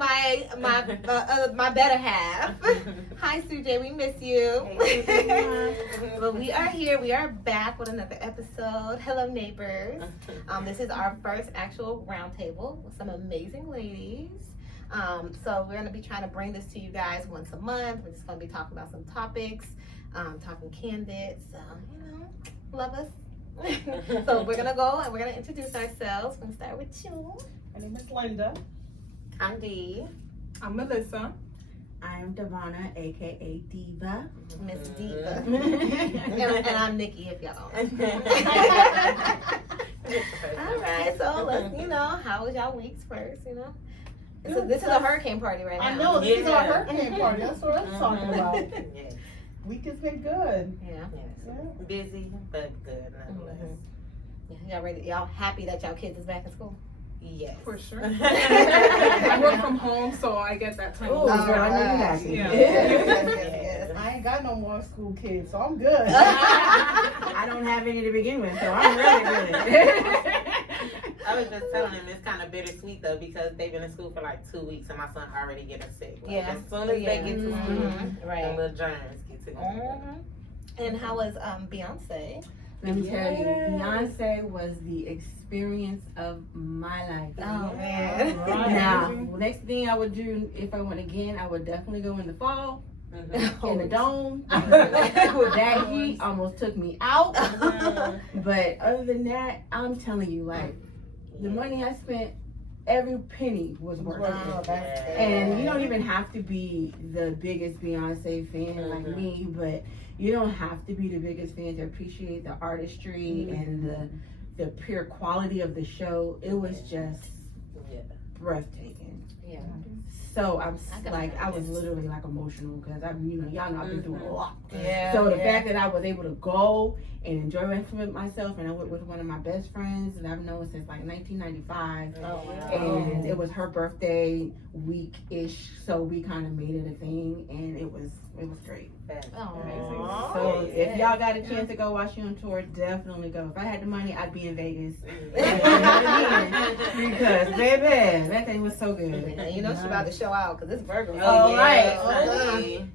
my better half. Hi, Sujay, we miss you. But we are here. We are back with another episode. Hello, neighbors. This is our first actual roundtable with some amazing ladies. So we're going to be trying to bring this to you guys once a month. We're just going to be talking about some topics, talking candid. So, love us. So we're going to go and we're going to introduce ourselves. We're going to start with you. My name is Linda. I'm Dee. I'm Melissa. I'm Devonna, aka Diva. Miss Diva. and I'm Nikki, if y'all don't. All right, so let's, how was y'all weeks first, This is a hurricane party right now. I know, this is our hurricane party. That's what I'm talking about. Yes. Week has been good. Yeah. Busy, but good nonetheless. Y'all ready? Y'all happy that y'all kids is back in school? Yes. For sure. I work from home, so I get that time. Oh, girl, I know you happy. Yeah. Yes. I ain't got no more school kids, so I'm good. I don't have any to begin with, so I'm really good. I was just telling them it's kind of bittersweet though because they've been in school for like 2 weeks and my son already getting sick. Like, Yeah. As soon as they get to school, Right. the little germs get to them. And how was Beyonce? Let me tell you, Beyonce was the experience of my life. Oh man. Now, next thing I would do if I went again, I would definitely go in the fall. In the dome. That heat almost took me out. But other than that, I'm telling you, like, the money I spent, every penny was worth it. Oh, that's And you don't even have to be the biggest Beyonce fan like me, but you don't have to be the biggest fan to appreciate the artistry and the pure quality of the show. It was just breathtaking. Yeah. So I was literally like emotional because y'all know I've been through a lot. Yeah. So the fact that I was able to go and enjoy it myself, and I went with one of my best friends that I've known since like 1995, and it was her birthday week-ish, so we kind of made it a thing, and it was great. Oh, So if y'all got a chance to go watch you on tour, definitely go. If I had the money, I'd be in Vegas. Because baby, that thing was so good. And she's about to show out because it's Virgo.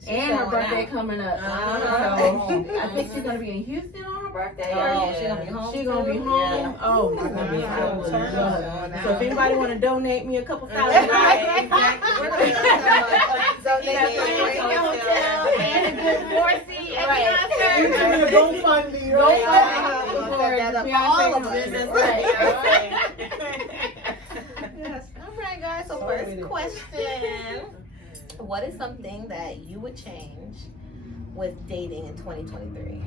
And her birthday coming up. So I think she's gonna be in Houston on her birthday. She's gonna be home. Yeah. Oh my goodness, I would love it. So if anybody want to donate me a couple $1,000, and a good 4C at GoFundMe. all of us. Yes. All right, guys. So first question: what is something that you would change with dating in 2023?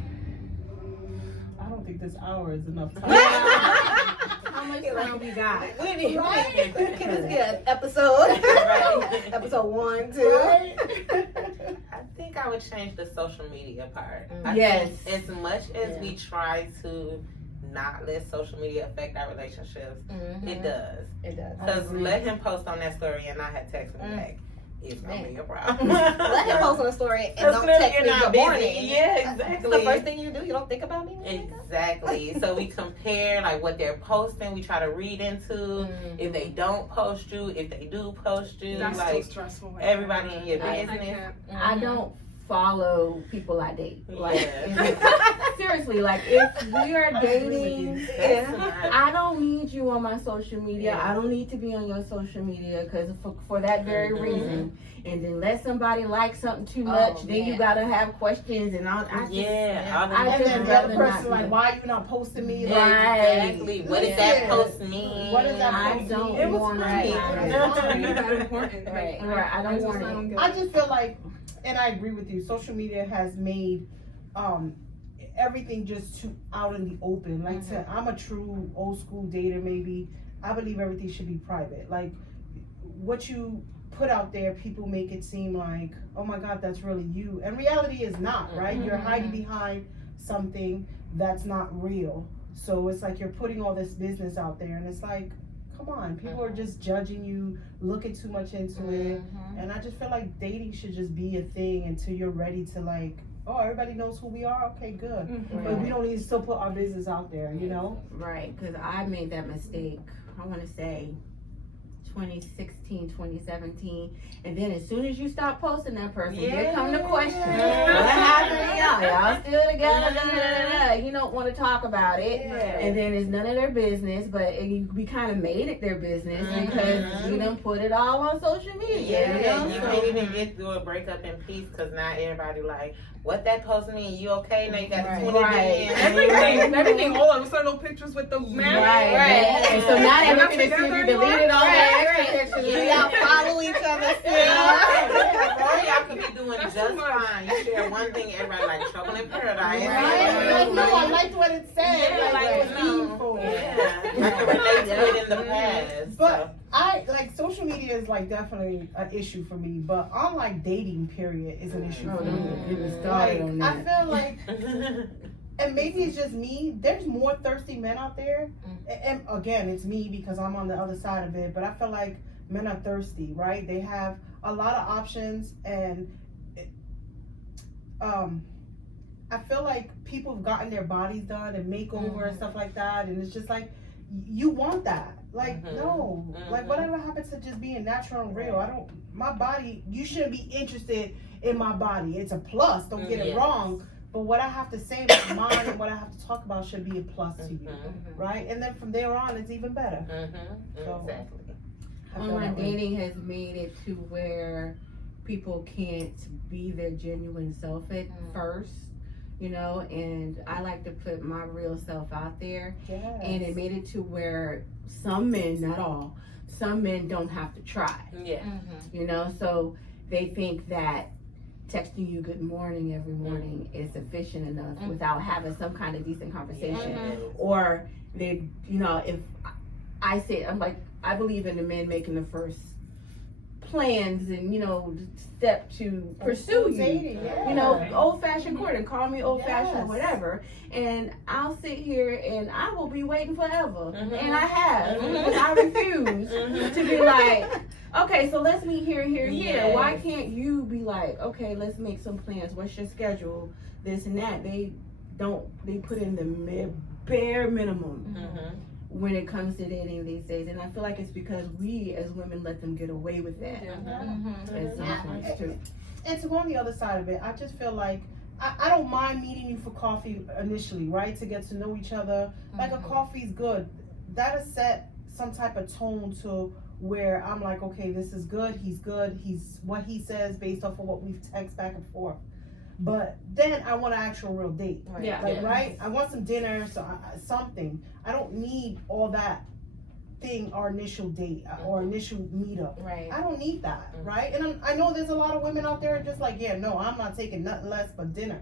I don't think this hour is enough time. How much time we got? We need can this get an episode? Episode 1, 2. I think I would change the social media part. Yes. I think as much as we try to not let social media affect our relationships, it does. It does. Because let him post on that story and not have text me back. It's gonna be a problem. Let him post on a story and don't text me good morning. Yeah, exactly. The first thing you do, you don't think about me? Exactly. So we compare like what they're posting. We try to read into if they don't post you, if they do post you. That's like so stressful. everybody in your I business. can't. I don't follow people I date. Like Yeah. seriously, like if we are dating, I don't need you on my social media. I don't need to be on your social media because for that very reason. And then let somebody like something too much, then you gotta have questions and all. And then the other person like, why are you not posting me? Exactly. What does that post mean? What does that I post don't mean? want It's not to. that important. Right. I don't want it. I just feel like, and I agree with you, social media has made everything just too out in the open. Like I'm a true old school dater maybe. I believe everything should be private. Like what you put out there, people make it seem like, oh my God, that's really you. And reality is not, right? You're hiding behind something that's not real. So it's like you're putting all this business out there and it's like, come on, people are just judging you, looking too much into it. And I just feel like dating should just be a thing until you're ready to like, oh, everybody knows who we are? Okay, good. But we don't need to still put our business out there, you know? Right, because I made that mistake, I want to say 2016, 2017. And then as soon as you stop posting that person, here Yeah. come the question. Yeah. What happened to y'all? Y'all still together? Da, da, da, da. You don't want to talk about it. Yeah. And then it's none of their business, but we kind of made it their business because you done put it all on social media. Yeah, You you know? can't even get through a breakup in peace because now everybody like, what that post mean? You okay? Now you got Right. to tune Right. it in. Everything, all of a sudden, those pictures with the man. Right. And so now they're We're not looking to see if you together deleted all that Right, extra pictures. Do y'all follow each other still? Or y'all could be doing That's just too much. fine. You share one thing, everybody like trouble in paradise. Right? No, I liked what it said. Yeah, like, it was no. meaningful. Yeah, I can relate to it in the past. But I like social media is like definitely an issue for me, but online dating period is an issue Oh, for don't me. get me started Like on I that. feel like, and maybe it's just me. There's more thirsty men out there, and again, it's me because I'm on the other side of it. But I feel like men are thirsty, right? They have a lot of options, and I feel like people have gotten their bodies done and makeover and stuff like that, and it's just like you want that. Like no, like whatever happens to just being natural and real. I don't. My body. You shouldn't be interested in my body. It's a plus. Don't get it Yes. wrong. But what I have to say about mine and what I have to talk about should be a plus to you, right? And then from there on, it's even better. So, Exactly. I feel Online that way. dating has made it to where people can't be their genuine self at first, you know, and I like to put my real self out there. Yes. And it made it to where some men, not all, some men don't have to try, Yeah. you know, so they think that texting you good morning every morning is sufficient enough without having some kind of decent conversation. Or they, you know, if I say, I'm like, I believe in the men making the first plans and, you know, step to pursue you. Dating, You know, yeah. old fashioned courting, call me old fashioned, Yes. whatever. And I'll sit here and I will be waiting forever. Mhm. And I have. Mhm. Because I refuse Mhm. to be like, okay, so let's meet here, here, here. Yes. Why can't you be like, okay, let's make some plans. What's your schedule? This and that. They put in the bare minimum when it comes to dating these days. And I feel like it's because we as women let them get away with that. At some Yeah. points too. And to go on the other side of it, I just feel like I don't mind meeting you for coffee initially, right? To get to know each other. Like a coffee's good. That'll set some type of tone to where I'm like, okay, this is good. He's what he says based off of what we've texted back and forth. But then I want an actual real date. Yeah. Like, right? I want some dinner, something. I don't need all that thing, our initial date or initial meetup. Right. I don't need that, right? And I know there's a lot of women out there just like, yeah, no, I'm not taking nothing less but dinner.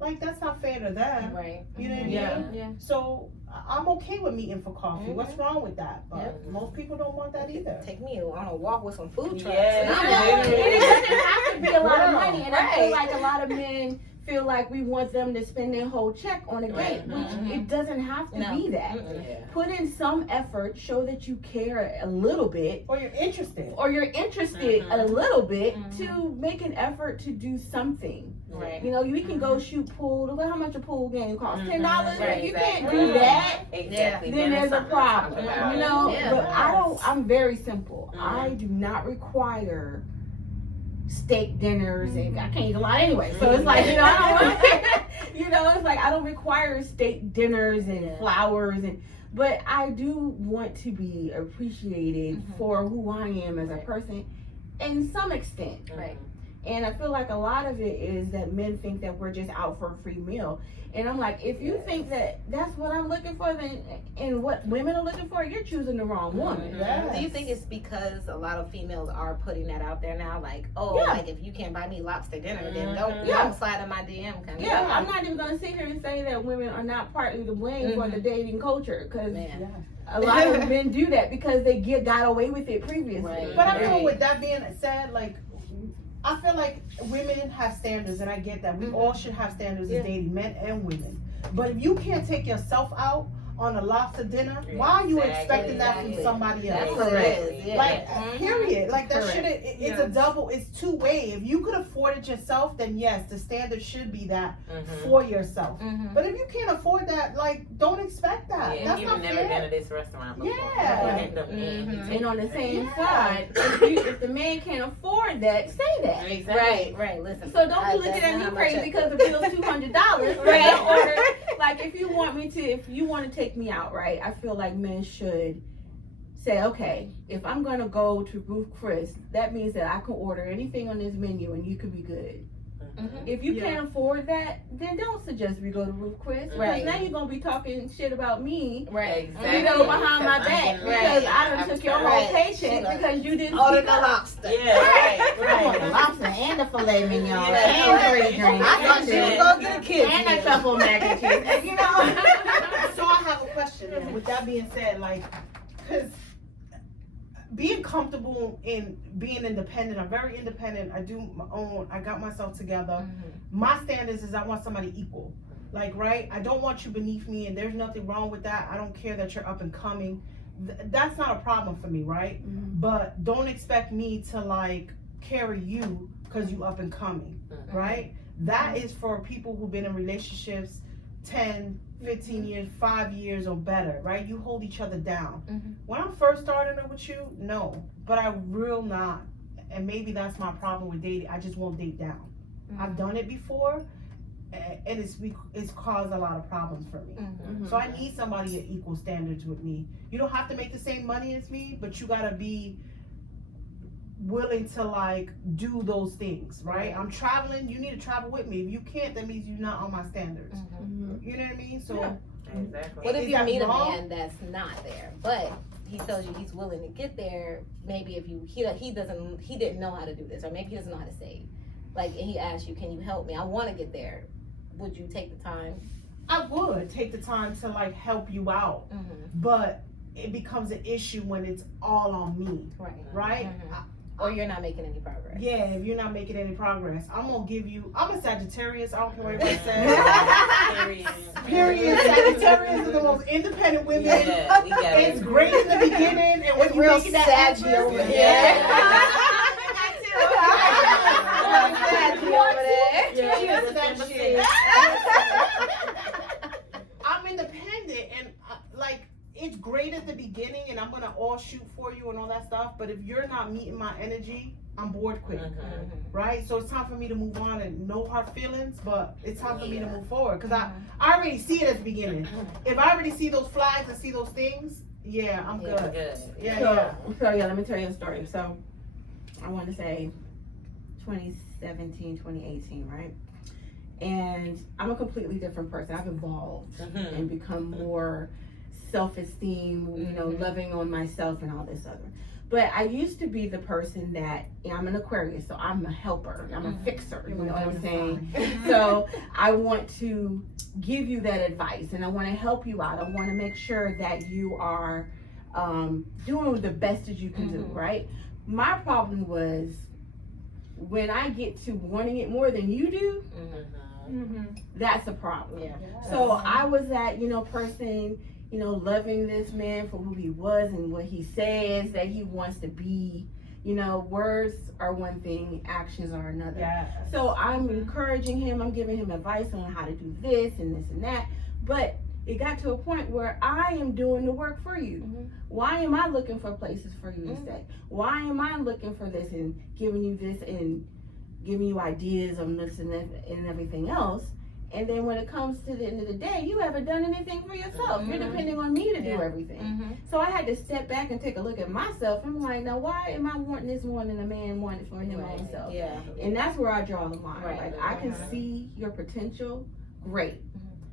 Like, that's not fair to them. Right. You know what I mean? Yeah. Yeah. So I'm okay with meeting for coffee. What's wrong with that? But Yep. most people don't want that either. Take me on a walk with some food trucks. Yes. And I'm And like, it doesn't have to be a lot of money, and I feel Right. like a lot of men feel like we want them to spend their whole check on a date, which it doesn't have to No. be that. Yeah. Put in some effort, show that you care a little bit, Or you're interested. or you're interested a little bit to make an effort to do something. Right. You know, we can go shoot pool. Look at how much a pool game costs. $10. Right, If you exactly. can't do that, Exactly. then there's a it's something to talk problem. about. You know, Yeah. but I'm very simple. I do not require steak dinners and I can't eat a lot anyway. So it's like, you know, I don't you know, it's like I don't require steak dinners and flowers but I do want to be appreciated for who I am as a person in some extent. Right. And I feel like a lot of it is that men think that we're just out for a free meal. And I'm like, if you think that that's what I'm looking for, then and what women are looking for, you're choosing the wrong woman. Yes. Do you think it's because a lot of females are putting that out there now? Like, oh, Yeah. like if you can't buy me lobster dinner, then don't Yeah. slide in my DM. Kind of Yeah, I'm not even gonna sit here and say that women are not partly to blame for the dating culture, because Man. Yeah. a lot of men do that because they got away with it previously. Right. But I feel Right. with that being said, like, I feel like women have standards, and I get that. We all should have standards Yeah. as dating, men and women. But if you can't take yourself out on a lobster dinner, why are you expecting that from Exactly. somebody else? That's what it is. Yeah. Like, period. Like, that Correct. shouldn't, it's Yes. a double, it's two-way. If you could afford it yourself, then yes, the standard should be that for yourself. Mhm. But if you can't afford that, like, don't expect that. Yeah, That's you've not never fair. been to this restaurant before. Yeah. You end up in, Mhm. And on the same Yeah. side, if the man can't afford that, say that. Exactly. Right. Listen. So don't be looking that's at not me how much crazy I- because the bill's $200. Right. Like if you want to take me out, right? I feel like men should say, okay, if I'm gonna go to Ruth Chris, that means that I can order anything on this menu and you could be good. Mhm. If you Yeah. can't afford that, then don't suggest we go to Ruth Chris. Because Right. now you're gonna be talking shit about me. Right. Exactly. You know, behind my Because I'm back getting because ready. I done took your whole Right. paycheck Right. because you didn't Order speak the up. lobster. Yeah, right, I want the right. lobster and the filet mignon Yeah. and free drink. I thought she was gonna get a kid. and the truffle mac and cheese. You know. So I have a question then. With that being said, like, because being comfortable in being independent, I'm very independent. I do my own, I got myself together. My standards is I want somebody equal. Like, right? I don't want you beneath me, and there's nothing wrong with that. I don't care that you're up and coming. That's not a problem for me, right? But don't expect me to, like, carry you because you up and coming, right? That is for people who've been in relationships 10, 15 years, 5 years or better, right? You hold each other down. Mhm. When I first started it with you, no, but I will not. And maybe that's my problem with dating. I just won't date down. I've done it before, and it's caused a lot of problems for me. Mhm. So I need somebody at equal standards with me. You don't have to make the same money as me, but you gotta be willing to, like, do those things, right? I'm traveling, you need to travel with me. If you can't, that means you're not on my standards. You know what I mean? So Yeah. Exactly. What if Is you that meet a wrong? man that's not there, but he tells you he's willing to get there? Maybe if he didn't know how to do this, or maybe he doesn't know how to save. Like, and he asks you, "Can you help me? I want to get there." Would you take the time? I would take the time to, like, help you out, but it becomes an issue when it's all on me, Right. right? Mhm. Or you're not making any progress. Yeah, if you're not making any progress, I'm gonna give you. I'm a Sagittarius. I don't care what anybody says. Period. Sagittarius are the most independent women. Yeah, we got It's it. great in the beginning, and when It's you real make it that saggy over there. Saggy over there. Yeah, She is that December shit. 6th. I'm independent, and like, it's great at the beginning, and I'm gonna all shoot for you and all that stuff. But if you're not meeting my energy, I'm bored quick, right? So it's time for me to move on, and no hard feelings, but it's time for me to move forward because I already see it at the beginning. If I already see those flags and see those things, yeah, I'm Yeah. good. Good. Yeah, So, yeah. let me tell you a story. So, I want to say 2017, 2018, right? And I'm a completely different person. I've evolved and become more self-esteem, loving on myself and all this other. But I used to be the person that, I'm an Aquarius, so I'm a helper. I'm a fixer, you know what I'm saying? So I want to give you that advice, and I want to help you out. I want to make sure that you are doing the best that you can do, right? My problem was when I get to wanting it more than you do, that's a problem. Yeah. So I was that, person, loving this man for who he was and what he says that he wants to be. Words are one thing, actions are another. Yeah. So I'm encouraging him, I'm giving him advice on how to do this and this and that. But it got to a point where I am doing the work for you. Why am I looking for places for you to stay? Why am I looking for this and giving you this and giving you ideas on this and everything else? And then when it comes to the end of the day, you haven't done anything for yourself. You're depending on me to do everything. So I had to step back and take a look at myself. I'm like, now why am I wanting this more than a man wanting it for his own self? Yeah. And that's where I draw the line. Right. Like, I can see your potential. Great.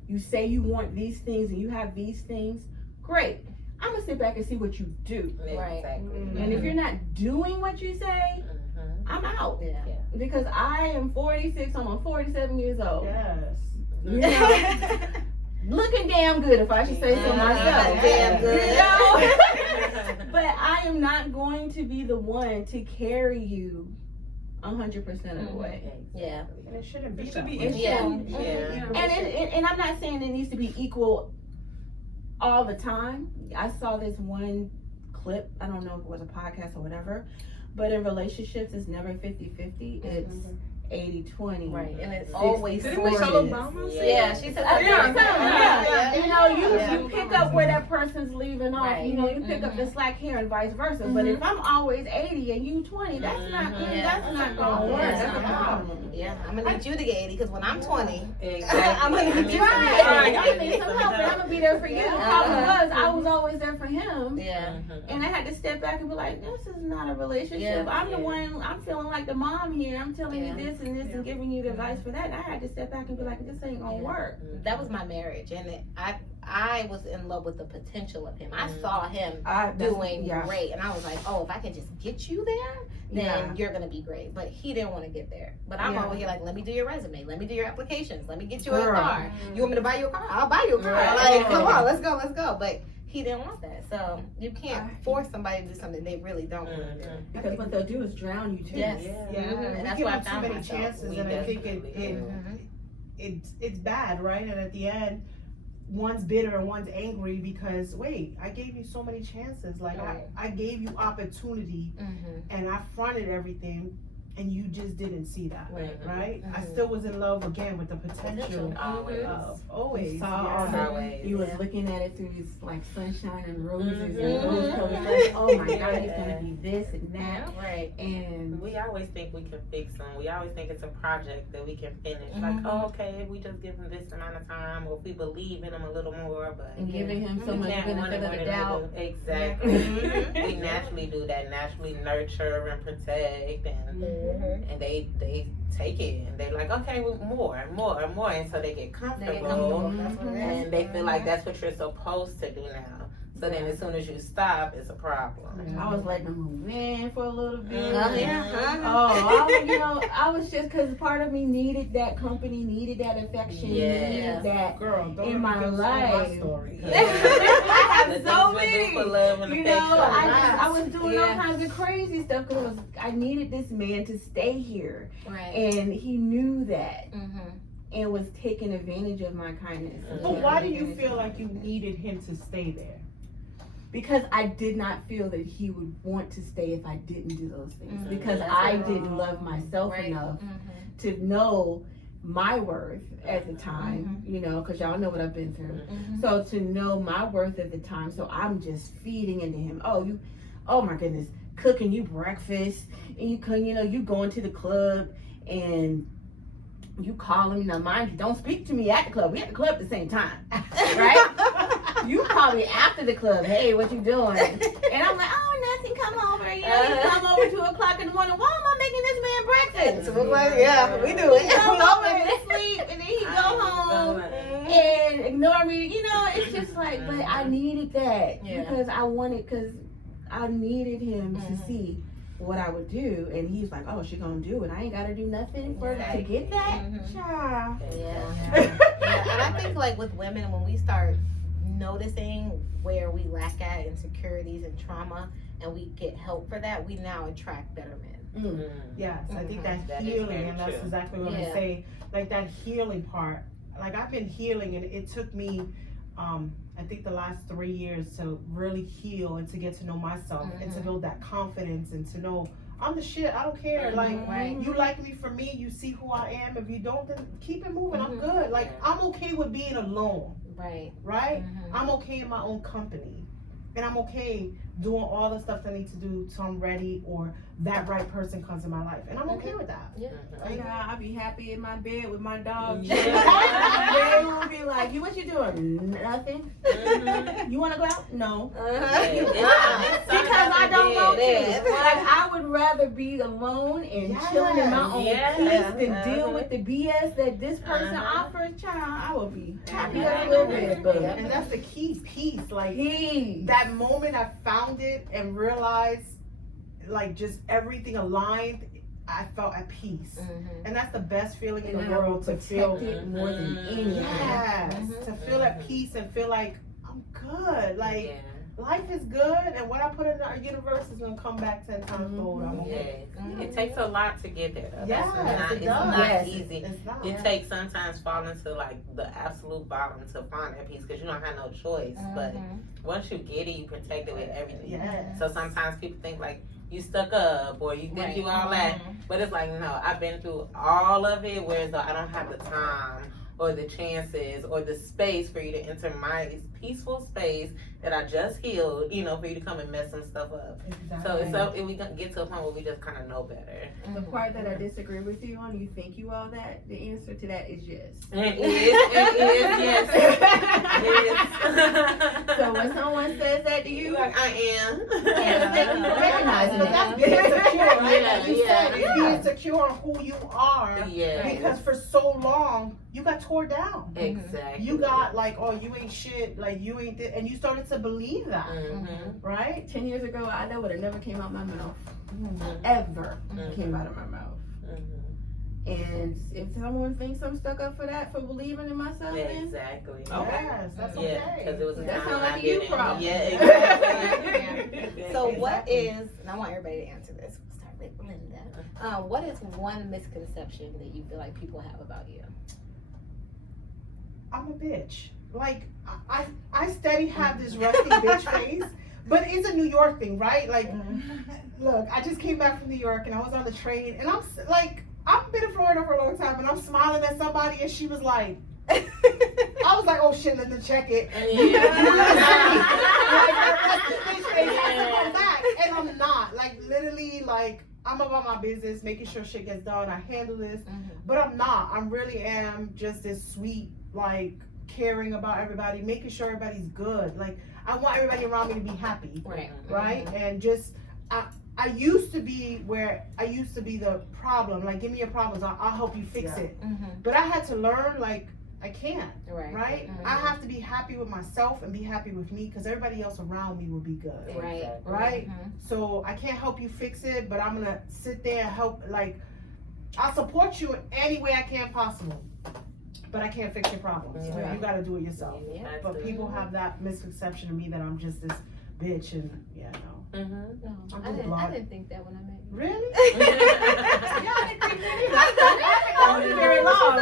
You say you want these things and you have these things. Great. I'm going to sit back and see what you do. Right. Exactly. And if you're not doing what you say, I'm out. Yeah. Because I am 46, I'm 47 years old. Yes. You know, looking damn good, if I should say so myself. Damn good. You know? But I am not going to be the one to carry you 100% of the way. Yeah. And it shouldn't be. It should be that way. equal. Yeah. Yeah. And I'm not saying it needs to be equal all the time. I saw this one clip, I don't know if it was a podcast or whatever, but in relationships it's never 50-50, it's 80-20. Right, and it's 60, always Didn't Michelle 40. Obama say Yeah, that? she said Yeah. that. You know, you Yeah. pick up where that person's leaving off. Right. You know, you pick up the slack here and vice versa. But if I'm always 80 and you 20, that's not good. Yeah. That's not gonna work. Yeah. That's a problem. Yeah, I'm gonna need you to get 80 because when I'm 20, Exactly. I'm gonna I need mean, you. Right. Right. I need some help, but I'm gonna be there for you. The problem was I was always there for him. Yeah. And I had to step back and be like, this is not a relationship. Yeah. I'm the one, I'm feeling like the mom here. I'm telling Yeah. you this and this and giving you the advice for that. And I had to step back and be like, this ain't gonna work. That was my marriage, and I was in love with the potential of him. I saw him doing great, and I was like, oh, if I can just get you there, then you're gonna be great. But he didn't want to get there. But I'm over here like, let me do your resume, let me do your applications, let me get you a car. You want me to buy you a car? I'll buy you a car. Right. Like, come on, let's go. But he didn't want that, so you can't force somebody to do something they really don't want to do. Because what they'll do is drown you too. Yes. Yeah, Mhm. we And that's give why I them too found many myself. chances, We and I think definitely it's bad, right? And at the end, one's bitter and one's angry because wait, I gave you so many chances. Like Right. I gave you opportunity, and I fronted everything, and you just didn't see that, right? I still was in love again with the potential Always. of always. You saw all yeah. the, Always. you was looking at it through these like sunshine and roses and Mhm. rose colored like, oh my God, he's gonna be this and that. Right. And We always think we can fix them. We always think it's a project that we can finish. Like, oh, okay, if we just give them this amount of time, or if we believe in them a little more, but and giving him so we much can't want it benefit of more the than doubt. they do. Exactly. We naturally do that. Naturally nurture and protect, and they take it and they like, okay, well, more, and so they get comfortable. That's what it is. And they feel like that's what you're supposed to do now. So then as soon as you stop, it's a problem. I was letting him move in for a little bit. Oh, yeah. I was just because part of me needed that company, needed that affection, Yes. needed that. Girl, don't In let me my get life. my story. I The have so things we do many. for love and You know, affection. I was doing all kinds of crazy stuff because I needed this man to stay here, Right. and he knew that Mm-hmm. and was taking advantage of my kindness. But why do you feel like you needed him to stay there? Because I did not feel that he would want to stay if I didn't do those things. Mhm. Because That's I right. didn't love myself Right. enough Mm-hmm. to know my worth at the time, you know, because y'all know what I've been through. Mm-hmm. So to know my worth at the time, so I'm just feeding into him. Oh my goodness, cooking you breakfast, and you going to the club, and you call him. Now, mind you, don't speak to me at the club. We at the club at the same time, right? You call me after the club. Hey, what you doing? And I'm like, oh, nothing. Come over. You come over 2:00 in the morning. Why am I making this man breakfast? So we're like, yeah, we do it. He come over and sleep, and then he go home and ignore me. You know, it's just like, but I needed that because I needed him to see what I would do, and he's like, oh, she gonna do it. I ain't gotta do nothing to get that. Child. Yeah. And I think like with women, when we start noticing where we lack at insecurities and trauma, and we get help for that, we now attract better men. Yes, I think That that's is healing, very and that's true. exactly what Yeah. I'm saying. Like that healing part. Like I've been healing, and it took me, I think the last 3 years to really heal and to get to know myself and to build that confidence and to know I'm the shit. I don't care. Like Right. you like me for me. You see who I am. If you don't, then keep it moving. I'm good. Like I'm okay with being alone. Right. Right? I'm okay in my own company. And I'm okay doing all the stuff that I need to do till I'm ready or that right person comes in my life. And I'm okay with that. I'll be happy in my bed with my dog. Yeah. Jay will be like, what you doing? Nothing. You want to go out? No. Because I don't want to. Like, I would rather be alone and chilling in my own peace than deal with the BS that this person offers. Child, I will be happy a little bit, but And that's the key, peace. Like peace. that moment I found it and realized like just everything aligned, I felt at peace. And that's the best feeling in the And I will world to protect feel. it more than anything. Yes, to feel at peace and feel like I'm good. life is good, and what I put in our universe is gonna come back 10 times fold. I'm okay. Yes. It takes a lot to get there, though. Yes, It's it not does. easy. It's not. It takes sometimes falling to like the absolute bottom to find that peace because you don't have no choice. But once you get it, you protect it with everything. Yes. So sometimes people think like you stuck up or you think you all that, but it's like no, I've been through all of it. Whereas though I don't have the time or the chances or the space for you to enter my peaceful space that I just healed, you know, for you to come and mess some stuff up. Exactly. So we gonna get to a point where we just kind of know better. The part that I disagree with you on, you think you all that, the answer to that is yes. It is, yes. So when someone says that to you, like I am. yes, thank you for recognizing But it. that's being insecure, right? Yeah, Like you said, it's yeah. being insecure on who you are. Yeah. Because for so long, you got tore down. Exactly. You got like, oh, you ain't shit, like you ain't this, and you started to believe that, right? 10 years ago, that would have never came out my mouth. Ever came out of my mouth. And if someone thinks I'm stuck up for that, for believing in myself, then Exactly. Yes, that's Yeah, okay. because it was a That time sound like I a you didn't. problem. Yeah, exactly. So what is, and I want everybody to answer this. We'll start with Linda. What is one misconception that you feel like people have about you? I'm a bitch. Like I steady have this rusty bitch face, but it's a New York thing, right? Like, look, I just came back from New York and I was on the train and I'm like, I've been in Florida for a long time and I'm smiling at somebody and she was like, I was like, oh shit, Linda, check it. And I'm not, like, literally, like, I'm about my business, making sure shit gets done. I handle this, but I'm not. I really am just this sweet, like, caring about everybody, making sure everybody's good. Like, I want everybody around me to be happy, right? And just, I used to be where I used to be the problem. Like, give me your problems, I'll help you fix it. But I had to learn, like, I can't, right? I have to be happy with myself and be happy with me because everybody else around me will be good, right? So I can't help you fix it, but I'm gonna sit there and help. Like, I'll support you in any way I can possible, but I can't fix your problems. You gotta do it yourself. But people have that misconception of me that I'm just this bitch, and no. No, I didn't think that when I met you. Really? Yeah, I didn't think that. Very long.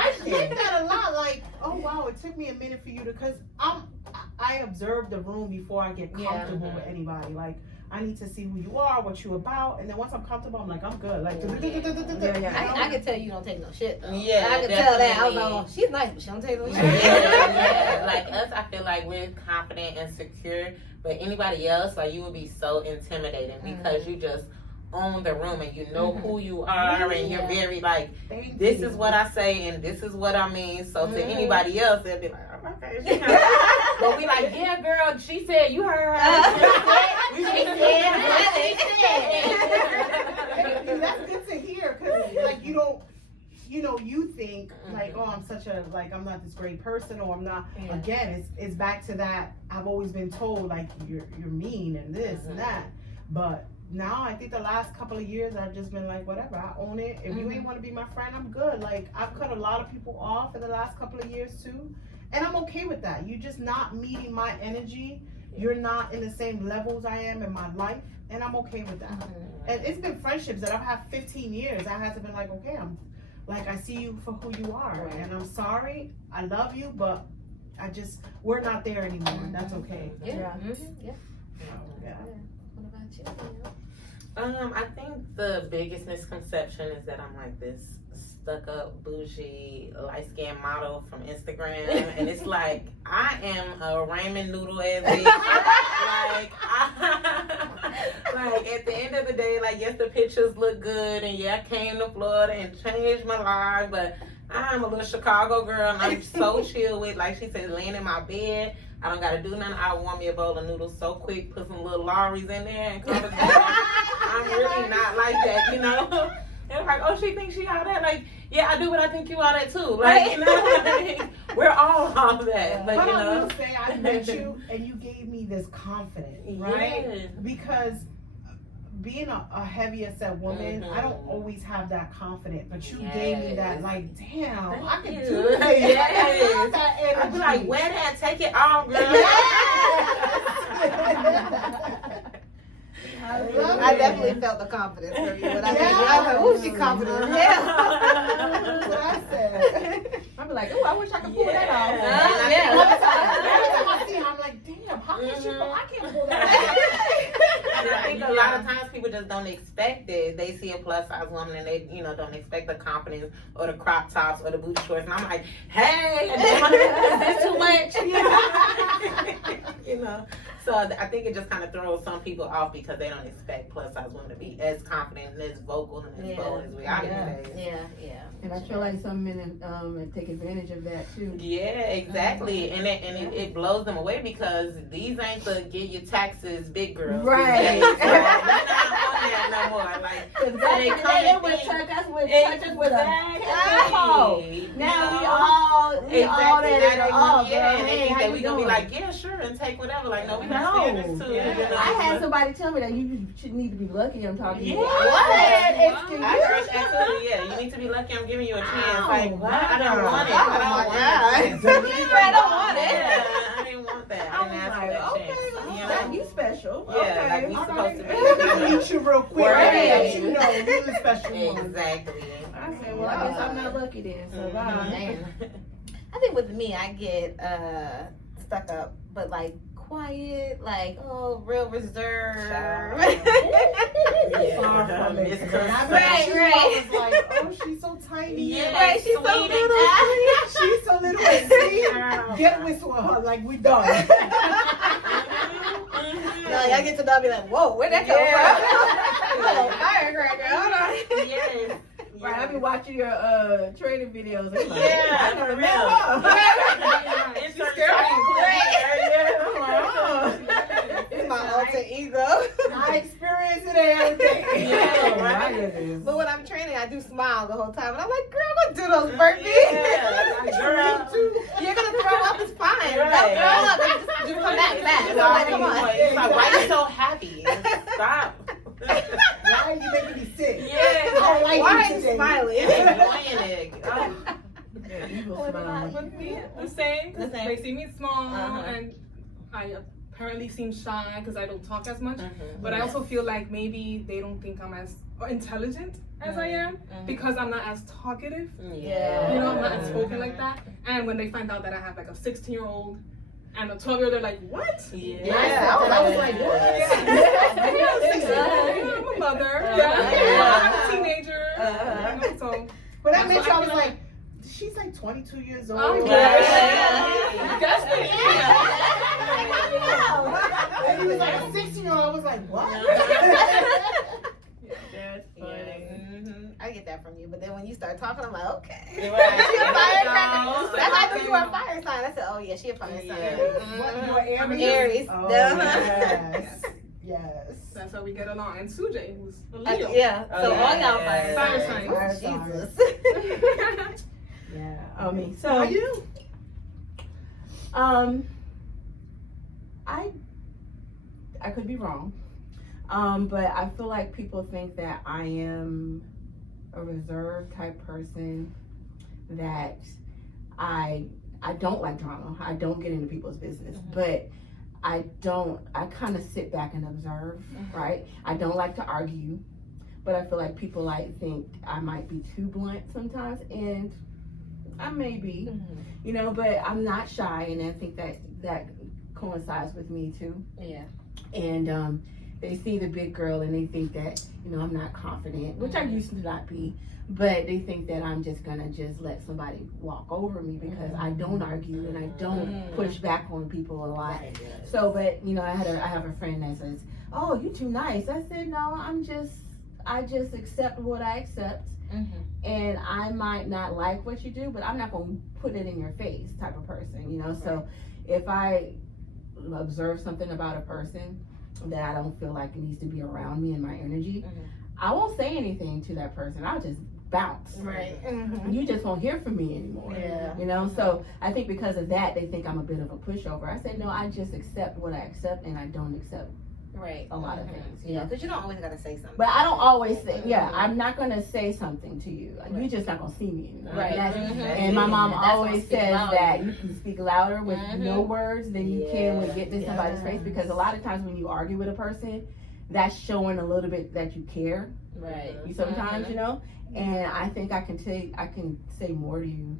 I think that a lot. Like, oh wow, it took me a minute for you to, cause I observe the room before I get comfortable with anybody. Like, I need to see who you are, what you about, and then once I'm comfortable, I'm like, I'm good. Like, I can tell you don't take no shit though. Yeah, I can tell that. I was like, oh, she's nice, but she don't take no shit. Yeah. Like us, I feel like we're confident and secure, but anybody else, like, you would be so intimidating because you just own the room and you know who you are and you're very like, this is what I say and this is what I mean. So to anybody else, they'll be like, oh, okay. But we like, yeah, girl, she said, you heard her. She said. That's good to hear, because like you don't, you think like, oh, I'm such a, like, I'm not this great person, or I'm not. Again, it's back to that. I've always been told like you're mean and this and that, but now I think the last couple of years I've just been like, whatever, I own it. If you ain't want to be my friend, I'm good. Like, I've cut a lot of people off in the last couple of years too, and I'm okay with that. You're just not meeting my energy. You're not in the same levels I am in my life, and I'm okay with that. And it's been friendships that I've had 15 years. I had to be like, okay, I'm like, I see you for who you are, and I'm sorry, I love you, but we're not there anymore. That's okay. Yeah. I think the biggest misconception is that I'm like this stuck up, bougie, light skinned model from Instagram, and it's like I am a ramen noodle ass bitch. Like at the end of the day, like, yes, the pictures look good, and yeah, I came to Florida and changed my life, but I'm a little Chicago girl, and I'm so chill with, like she said, laying in my bed. I don't gotta do nothing. I want me a bowl of noodles so quick, put some little Lawry's in there and call it I'm really not like that, you know? And like, oh, she thinks she all that. Like, yeah, I do, but I think you all that too. Like, you know, like, we're all that. But, But you I know. will say, I met you and you gave me this confidence, right? Yes. Because being a heavier set woman, I don't always have that confidence. But you gave me that, like, damn, I can do this. Yes. I love that energy. I'd be like, wear that, take it off, girl. I definitely felt the confidence from you. When I was like, oh, she confident. Yeah. That's what I said. I'd be like, oh, I wish I could pull that off. Every time I see her, I'm like, damn, how can she pull? I can't pull that off. And I think a lot of times people just don't expect it. They see a plus size woman and they, don't expect the confidence or the crop tops or the booty shorts. And I'm like, hey, is this too much? So I think it just kind of throws some people off because they don't expect plus size women to be as confident and as vocal and as bold as we are these days. Yeah. And I feel like some men take advantage of that too. Yeah, exactly. And it blows them away because these ain't the get your taxes big girls. Right. So we're not on that no more. Like, Back they in the come day, and it would think- touch us with a call. Now we all Exactly. that Now is all. they, and they Hey, think how that you we gonna be doing? like, yeah, sure, and take whatever. Like, no, we not saying this too. Yeah. I had somebody tell me that you should need to be lucky I'm talking to you. Yeah. I I heard that too. Yeah, you need to be lucky. I'm giving you a chance. Like, what? I don't want it. Oh I my don't want God. it. I don't want it. Yeah, I didn't want that. I didn't ask for that okay, chance. well, you special. Yeah, Okay. like we supposed to be. I'm gonna meet you real quick. Right. Let you know you're the special one. Exactly. I said, well, I guess I'm not lucky then. So bye. Man. I think with me, I get stuck up, but like quiet, like real reserved. Far from it. Miss And I Kirsten. bet Right, you right. I was like, oh, she's so tiny. Yeah, Right, she's so sweet and little. She's so little and see, Girl. get whistle with her like we done. No, y'all get to know, be like, whoa, where'd that come from? Oh, firecracker, hold on. Yes. Right, I be watching your training videos. And like, Yeah, I never for met real. her. It's She's her scary. It's my alter ego. I experience it every day. Yeah, My right. goodness. But when I'm training, I do smile the whole time. And I'm like, girl, don't do those burpees. Yeah, girl. You're going to throw up, it's fine. Right. Don't throw up. Just come back fast. So I'm like, come on. It's like, why are you so happy? Stop. Why are you making me sick? Yeah. I don't like Why you are you today. smiling? Enjoying it. Oh. Yeah, evil What smile. about With me, the same. 'Cause The same. They see me small, Uh-huh. and I apparently seem shy because I don't talk as much. Mhm. But I also feel like maybe they don't think I'm as intelligent as I am because I'm not as talkative. Yeah. You know, I'm not as spoken like that. And when they find out that I have like a 16-year-old and a 12-year-old, they're like, what? Yeah, I was like, what? Yeah, I'm a mother. Yeah, I'm a teenager. You know, so But I met you, I was like, she's like 22 years old. Oh, yeah. That's pretty And he was like a 16-year-old. I was like, what? That's funny. I get that from you, but then when you start talking, I'm like, okay. You're right. She a firecracker. No. That's how I knew you were a fire sign. I said, oh yeah, she a fire sign. Yeah. What, you're Aries? Aries. Oh, Yes. yes. That's how we get along. And Sujay, who's a Leo. Yeah. So Oh, all yeah. y'all fire Fire signs. signs. Jesus. Yeah. Me. So How are you? I could be wrong. But I feel like people think that I am a reserved type person, that I don't like drama. I don't get into people's business, but I kind of sit back and observe, right? I don't like to argue, but I feel like people think I might be too blunt sometimes, and I may be, you know, but I'm not shy, and I think that coincides with me too. Yeah. And they see the big girl and they think that, you know, I'm not confident, which I used to not be, but they think that I'm just gonna let somebody walk over me because I don't argue and I don't push back on people a lot. So, but you know, I have a friend that says, "Oh, you too nice." I said, "No, I just accept what I accept, and I might not like what you do, but I'm not gonna put it in your face," type of person, you know. So, if I observe something about a person that I don't feel like it needs to be around me and my energy, I won't say anything to that person. I'll just bounce. Right. You just won't hear from me anymore. Yeah. You know, so I think because of that, they think I'm a bit of a pushover. I said, no, I just accept what I accept, and I don't accept Right. a lot of things. You Yeah, know? because you don't always gotta say something. But I don't always say, I'm not gonna say something to you. Right. You're just not gonna see me anymore. Right. That's- Mhm. And my mom That's why I always speak says louder. that you can speak louder with Mhm. no words than you can with getting in somebody's face, Yes. because a lot of times when you argue with a person, that's showing a little bit that you care. Right. You sometimes, you know, and I think I can say more to you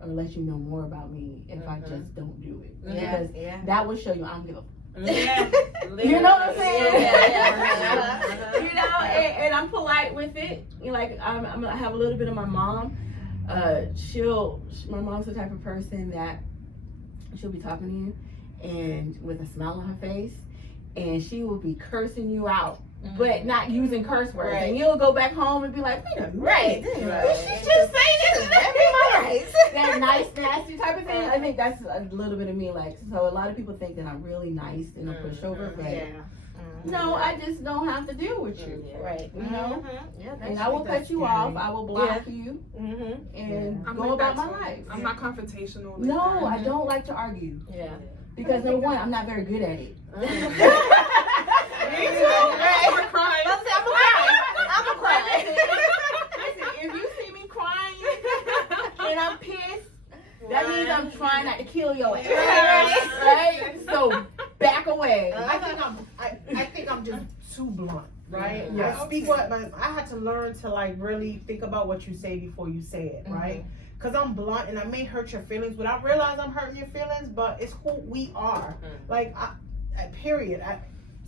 or let you know more about me if I just don't do it. Yeah. Because Yeah. that will show you I don't give a Yeah. You know what I'm saying? Yeah. you know, and I'm polite with it. You know, like I'm gonna have a little bit of my mom. My mom's the type of person that she'll be talking to you and with a smile on her face, and she will be cursing you out, but not using curse words. Right. And you'll go back home and be like, wait a minute, Right. did Right. she just say this? Right. That nice, nasty type of thing. I think that's a little bit of me. Like, so a lot of people think that I'm really nice and a pushover, but Yeah. no, I just don't have to deal with you. Right. You know? Yeah. And I will cut you off. I will block you Mm-hmm. and I'm go like about that my too. life. I'm not confrontational. No, like I don't like to argue Yeah. because number one, I'm not very good at it. Me too. that. Right. I'm crying. I'm a cry. Listen, if you see me crying and I'm pissed, that means I'm trying not to kill your ass. Right? So back away. I think I'm just too blunt, right? Yeah. I speak what, but I had to learn to like really think about what you say before you say it, right? Because I'm blunt and I may hurt your feelings without realize I'm hurting your feelings, but it's who we are. Like, period.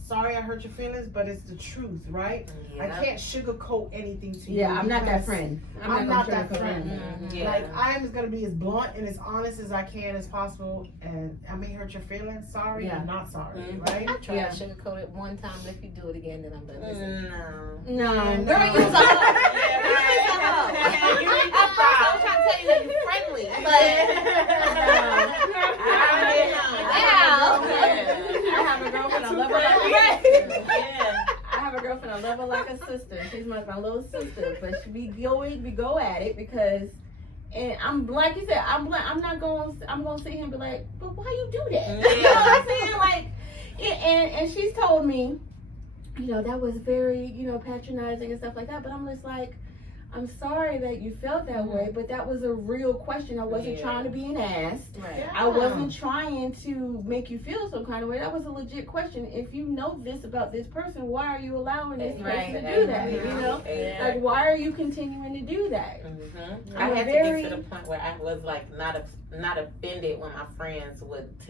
Sorry I hurt your feelings, but it's the truth, right? I can't sugarcoat anything to you. Yeah, I'm not that because friend. I'm not that gonna friend. sugarcoat Yeah. Like, I'm just gonna be as blunt and as honest as I can as possible, and I may hurt your feelings. Sorry, Yeah. I'm not sorry, Mhm. right? I try Yeah. to sugarcoat it one time, but if you do it again, then I'm done. Listen. No. No. Girl, you was a hoe. You need to At first, I was stop. trying to tell you that you're friendly, but I have a girlfriend, I love her like I have a girlfriend, I love her like a sister. She's my little sister, but we go at it because, and I'm like you said, I'm not going. I'm gonna sit here and be like, but why you do that? You know what I'm saying? Like, and she's told me, you know, that was very, you know, patronizing and stuff like that. But I'm just like, I'm sorry that you felt that way, but that was a real question. I wasn't trying to be an ass. right. I wasn't trying to make you feel some kind of way. That was a legit question. If you know this about this person, why are you allowing this person to do that? You know, like why are you continuing to do that? I had to get to the point where I was like not offended when my friends wouldn't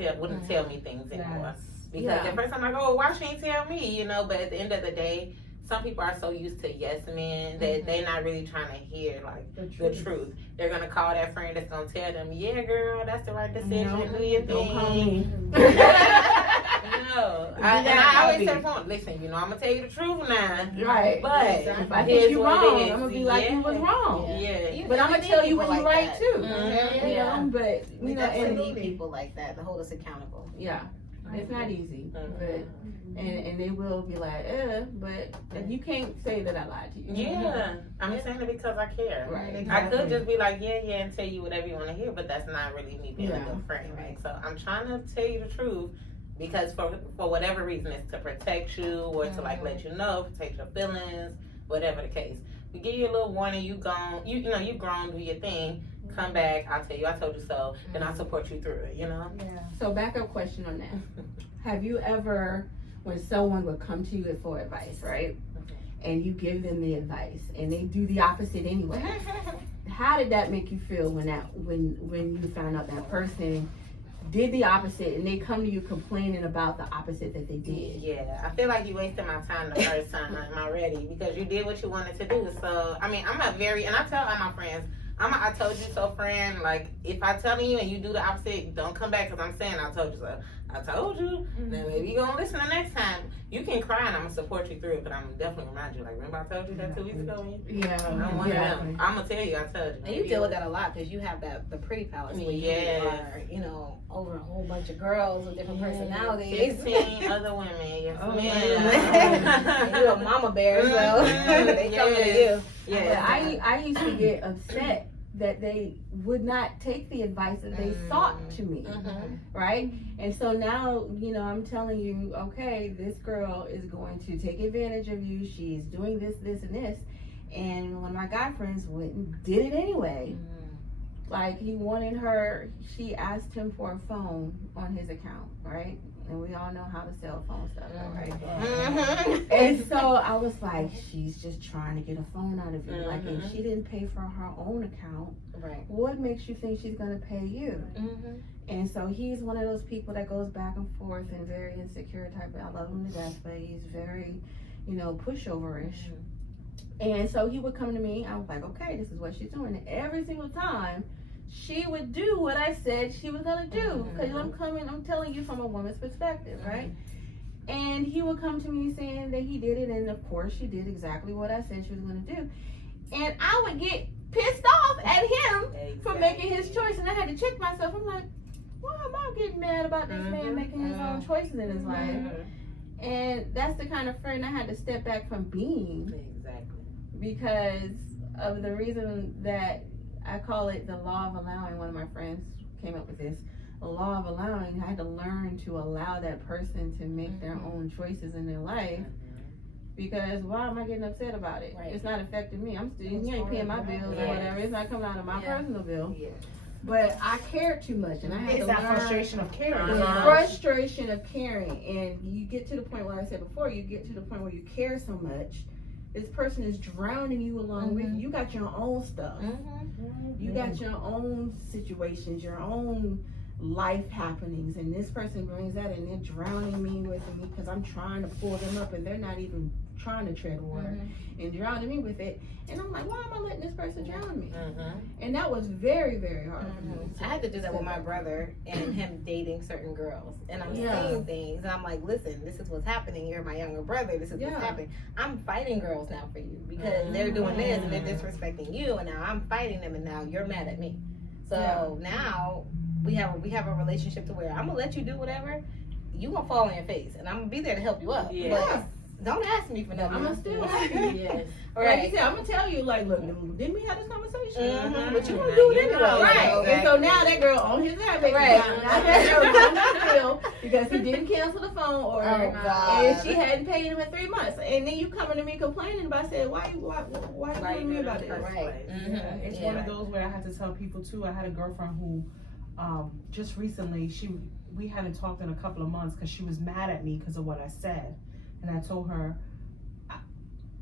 tell me things anymore. Because at first I'm like, oh, why she ain't tell me? You know, but at the end of the day, some people are so used to yes men that they're not really trying to hear like the truth. They're gonna call that friend that's gonna tell them, yeah, girl, that's the right decision. Do your Don't call thing. me. No, I always tell them, listen, you know, I'm gonna tell you the truth now. Right. But If I here's think you're what wrong, it is. I'm gonna be like, you was wrong. Yeah. But I'm gonna tell you when you're right too. Mhm. You know, but We you know, definitely and need people like that to hold us accountable. yeah, it's not easy, Mhm. but and they will be like, but you can't say that I lied to you. Yeah, I'm saying it because I care. Right. I could just be like, yeah, and tell you whatever you want to hear, but that's not really me being a Yeah. good friend, right? So I'm trying to tell you the truth because for whatever reason, it's to protect you or to like let you know, protect your feelings, whatever the case. We give you a little warning. You gone, you know, you grown, do your thing. Come back, I'll tell you, I told you so, and I'll support you through it. You know. So backup question on that: have you ever, when someone would come to you for advice, right, and you give them the advice, and they do the opposite anyway? How did that make you feel when you found out that person did the opposite and they come to you complaining about the opposite that they did? Yeah, I feel like you wasted my time the first time already because you did what you wanted to do. So, I mean, and I tell all my friends, I told you so friend. Like, if I tell you and you do the opposite, don't come back because I'm saying I told you so. I told you, then maybe you're going to listen the next time. You can cry and I'm going to support you through it, but I'm definitely remind you, like, remember I told you that 2 weeks ago? Yeah, I'm one of them. I'm going to tell you, I told you. And you deal with that a lot because you have the pretty palace where you are, you know, over a whole bunch of girls with different personalities. 15 other women, yes, Oh, ma'am. And you're a mama bear, so they coming to you. Yeah. But I used to get upset that they would not take the advice that they sought to me, right? And so now, you know, I'm telling you, okay, this girl is going to take advantage of you. She's doing this, this, and this. And one of my guy friends went and did it anyway. Like, he wanted her, she asked him for a phone on his account, right? And we all know how the cell phone stuff go, right? And so I was like, she's just trying to get a phone out of you. Like, if she didn't pay for her own account, what makes you think she's gonna pay you? And so he's one of those people that goes back and forth and very insecure type. I love him to death, but he's very, you know, pushover-ish. And so he would come to me. I was like, okay, this is what she's doing. And every single time, she would do what I said she was gonna do. Because I'm telling you from a woman's perspective, right? And he would come to me saying that he did it, and of course she did exactly what I said she was gonna do. And I would get pissed off at him for making his choice, and I had to check myself. I'm like, why am I getting mad about this man making his own choices in his life? And that's the kind of friend I had to step back from being. Because of the reason that I call it the law of allowing. One of my friends came up with this. The law of allowing. I had to learn to allow that person to make their own choices in their life. Because why am I getting upset about it? It's not affecting me. I'm still, you ain't paying my bills or whatever. It's not coming out of my personal bill. But I cared too much, and I had to that learn frustration of caring. the frustration of caring. And you get to the point where I said before, you get to the point where you care so much. This person is drowning you along with you. You got your own stuff. You got your own situations, your own life happenings, and this person brings that and they're drowning me with me because I'm trying to pull them up and they're not even trying to tread water and drowning me with it. And I'm like, why am I letting this person drown me? And that was very, very hard for me. I had to do that with my brother and him dating certain girls. And I'm seeing things and I'm like, listen, this is what's happening. You're my younger brother. This is what's happening. I'm fighting girls now for you because they're doing this and they're disrespecting you, and now I'm fighting them and now you're mad at me. So now we have a relationship to where I'm gonna let you do whatever. You gonna fall on your face and I'm gonna be there to help you up. But don't ask me for nothing. I'm gonna still ask you. Right. Like you said, I'm gonna tell you, like, look, didn't we have this conversation? But you gonna do it anyway. Right. And so now that girl on his ass, because he didn't cancel the phone order, and she hadn't paid him in 3 months. And then you coming to me complaining about, saying, why you telling me about this? It's one of those where I had to tell people too. I had a girlfriend who, just recently, we hadn't talked in a couple of months because she was mad at me because of what I said. And I told her,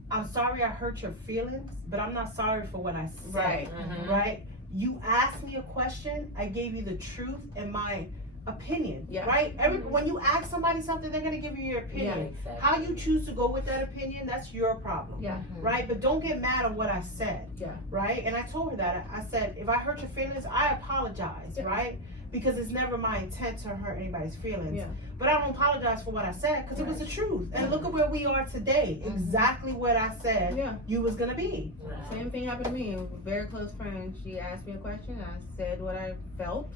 I'm sorry I hurt your feelings, but I'm not sorry for what I said. Right? You asked me a question, I gave you the truth and my opinion. Right? When you ask somebody something, they're gonna give you your opinion. How you choose to go with that opinion, that's your problem. Right? But don't get mad at what I said. Right? And I told her that. I said, if I hurt your feelings, I apologize. Right? Because it's never my intent to hurt anybody's feelings. But I don't apologize for what I said because it was the truth. And look at where we are today. Exactly what I said you was going to be. Same thing happened to me. A very close friend, she asked me a question. I said what I felt.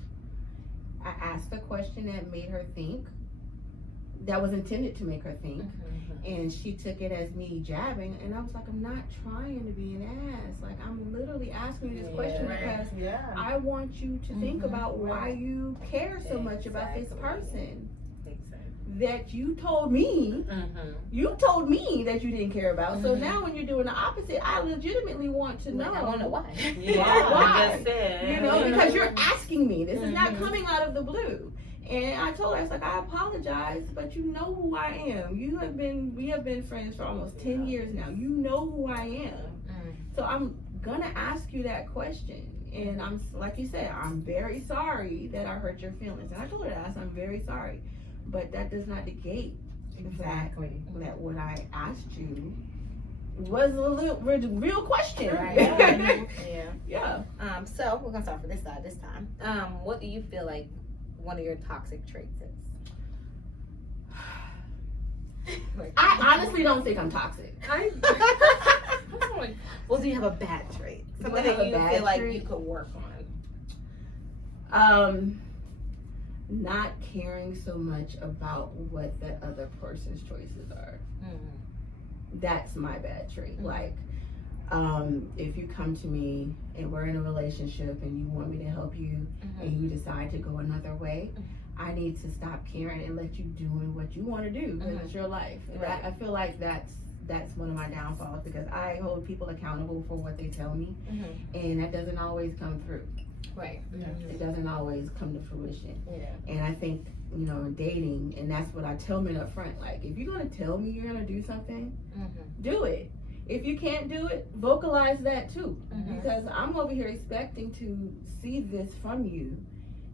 I asked a question that made her think. That was intended to make her think. And she took it as me jabbing. And I was like, I'm not trying to be an ass. Like, I'm literally asking you this question because I want you to think about why you care so much about this person that you told me that you didn't care about. So now when you're doing the opposite, I legitimately want to know. I want to know why. Why? You know, because you're asking me. This is not coming out of the blue. And I told her, I was like, I apologize, but you know who I am. We have been friends for almost 10 years now. You know who I am. So I'm gonna ask you that question. And I'm, like you said, I'm very sorry that I hurt your feelings. And I told her that, I'm very sorry. But that does not negate the fact that what I asked you was a real question. So we're gonna start from this side this time. What do you feel like one of your toxic traits is? I honestly don't think I'm toxic. Well, do you have a bad trait? Something that you feel like you could work on? Not caring so much about what the other person's choices are. That's my bad trait. Like, If you come to me and we're in a relationship and you want me to help you and you decide to go another way, I need to stop caring and let you doing what you want to do because it's your life. And Right. I feel like that's one of my downfalls because I hold people accountable for what they tell me, and that doesn't always come through. Right. It doesn't always come to fruition. Yeah. And I think, dating, and that's what I tell men up front, like, if you're gonna tell me you're gonna do something, do it. If you can't do it, vocalize that too. Because I'm over here expecting to see this from you.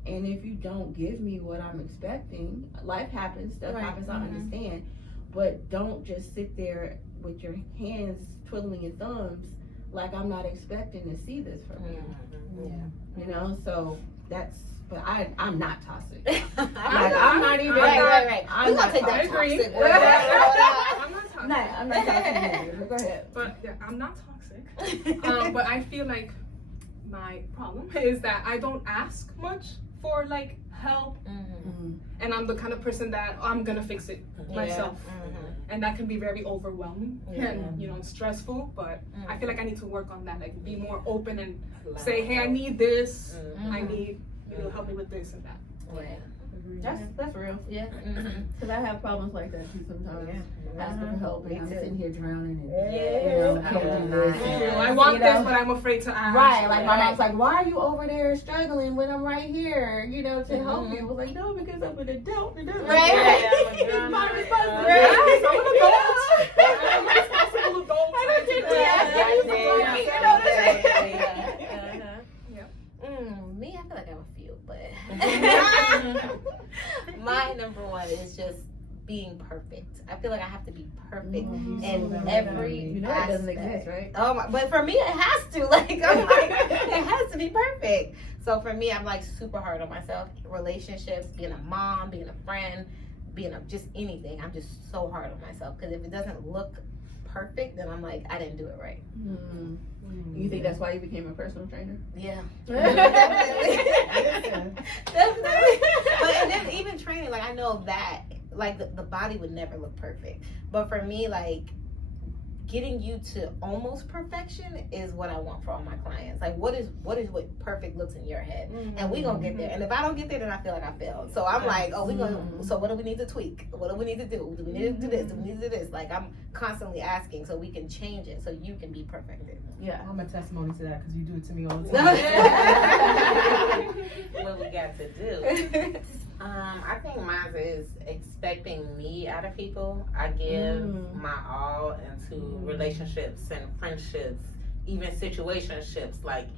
And if you don't give me what I'm expecting, life happens, stuff happens, I understand. But don't just sit there with your hands twiddling your thumbs like I'm not expecting to see this from you. So that's, but I'm not toxic. I'm not even. Right. I'm We're gonna take that I agree. toxic word. I'm not toxic. I'm not toxic. But go ahead. But yeah, I'm not toxic. But I feel like my problem is that I don't ask much for like help, and I'm the kind of person that I'm gonna fix it myself, and that can be very overwhelming and stressful. But I feel like I need to work on that, like be more open and say, hey, I need this. I need you to help me with this and that. Right. That's real. Yeah. Because I have problems like that too sometimes. Asking for help and I'm sitting here drowning and Can't do this. I want this, but I'm afraid to ask. Right, like my mom's like, why are you over there struggling when I'm right here, to help you? I was like, no, because I'm an adult. Right. It's my responsibility. Yes, I'm an adult. I'm a responsible adult. Me, I feel like I have a few, but my number one is just being perfect. I feel like I have to be perfect in every it aspect. doesn't exist, right? Oh my, but for me it has to. I'm like, it has to be perfect. So for me, I'm like super hard on myself. Relationships, being a mom, being a friend, being just anything. I'm just so hard on myself because if it doesn't look perfect, then I'm like, I didn't do it right. You think that's why you became a personal trainer? Yeah. Definitely. But and then even training, like I know that like the body would never look perfect. But for me, like getting you to almost perfection is what I want for all my clients. Like what perfect looks in your head. And we gonna get there. And if I don't get there, then I feel like I failed. So I'm like, oh, so what do we need to tweak? What do we need to do? Do we need to do this? Do we need to do this? Like I'm constantly asking so we can change it so you can be perfected. Yeah. I'm a testimony to that because you do it to me all the No. time. What we got to do? I think mine is expecting me out of people. I give my all into relationships and friendships, even situationships. Like,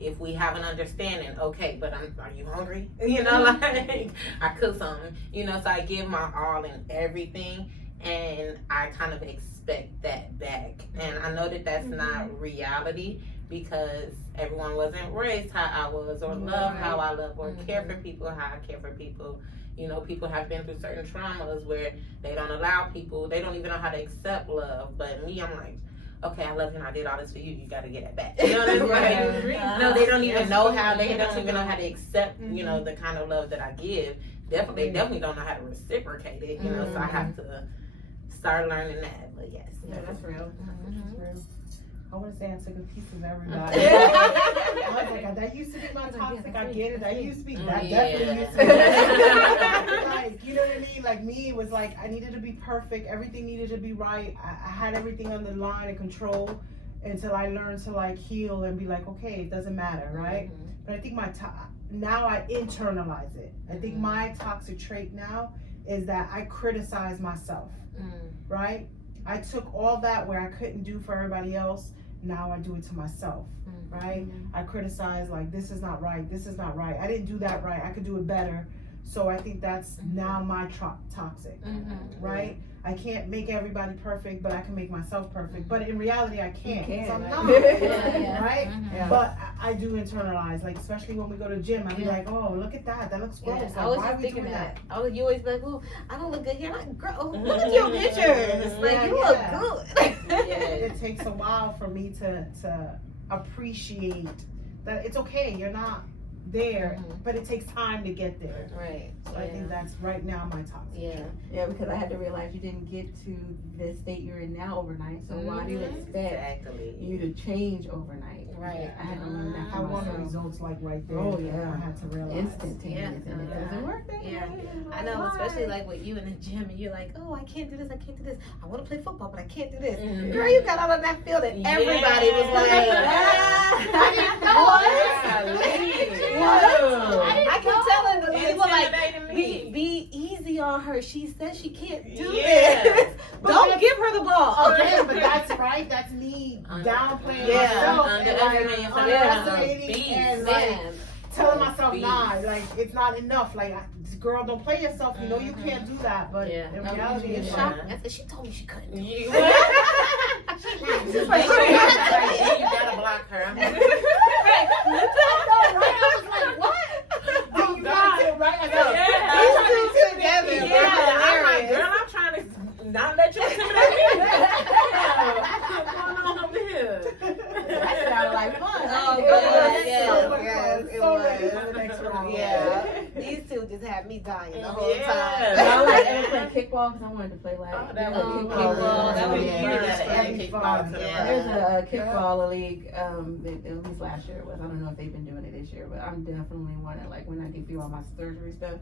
if we have an understanding, okay, but are you hungry? Like, I cook something, so I give my all in everything, and I kind of expect that back. And I know that that's not reality, because everyone wasn't raised how I was, or love how I love, or care for people how I care for people. People have been through certain traumas where they don't allow people, they don't even know how to accept love. But me, I'm like, okay, I love you and I did all this for you, you gotta get it back. You know what I'm saying? No, they don't even know how, they don't even know how to accept, the kind of love that I give. They definitely don't know how to reciprocate it, so I have to start learning that. But yes. Yeah, that's real. I want to say I took a piece of everybody. I was like, that used to be my toxic. I get it. That used to be. That definitely used to be. Like, you know what I mean? Like me, it was like I needed to be perfect. Everything needed to be right. I had everything under line and control until I learned to like heal and be like, okay, it doesn't matter, right? But I think now I internalize it. I think my toxic trait now is that I criticize myself, right? I took all that where I couldn't do for everybody else. Now I do it to myself, right? I criticize like, this is not right. This is not right. I didn't do that right. I could do it better. So I think that's now my toxic, right? I can't make everybody perfect, but I can make myself perfect. But in reality, I can't. So I'm not, right? Yeah. But I do internalize, like especially when we go to the gym, I be like, oh, look at that. That looks gross. Yeah, Like, I was why just are we thinking doing that. You always be like, oh, I don't look good here. I'm like, girl, look at your pictures. Like, you look good. It takes a while for me to appreciate that it's okay. You're not there, but it takes time to get there. Right. So I think that's right now my top. Yeah. Yeah, because I had to realize you didn't get to the state you're in now overnight. So why do you expect Exactly. you to change overnight? Right. I had to learn that I for want the myself. results like right there. Oh, yeah. I had to realize. Instantaneous, and it doesn't work that Yeah. way. I know, especially like with you in the gym, and you're like, oh, I can't do this, I can't do this. I want to play football, but I can't do this. Mhm. Girl, you got out on that field, and everybody was like, Whoa. I kept telling the people like, Intimidating me. be easy on her. She says she can't do Yeah. this. Don't give her the ball. Again, but that's right. That's me downplaying Yeah. myself and Underestimating like, somebody else's underestimating beast. and like Man. telling myself, Beast. nah, like it's not enough. Like, girl, don't play yourself. You know you can't do that. But Yeah. in reality, it's Yeah. not. I said, she told me she couldn't. You She's like, you gotta block her. I'm like, Do you got it right? I know. These two together. yeah, They're I'm like, hilarious. girl, I'm trying to not let you intimidate me. What's going on over here? That sounded like fun. Oh, It God. was Yes, so much yes, fun. it So ready was. for the next round. Yeah. These two just had me dying the whole Yeah. time. I like ever play kickball because I wanted to play like Oh, that would be kickball. fun. That would be Yeah. fun. Yeah. There's a kickball league, at least last year it was. I don't know if they've been doing it this year, but I'm definitely wanting, like, when I get through all my surgery stuff,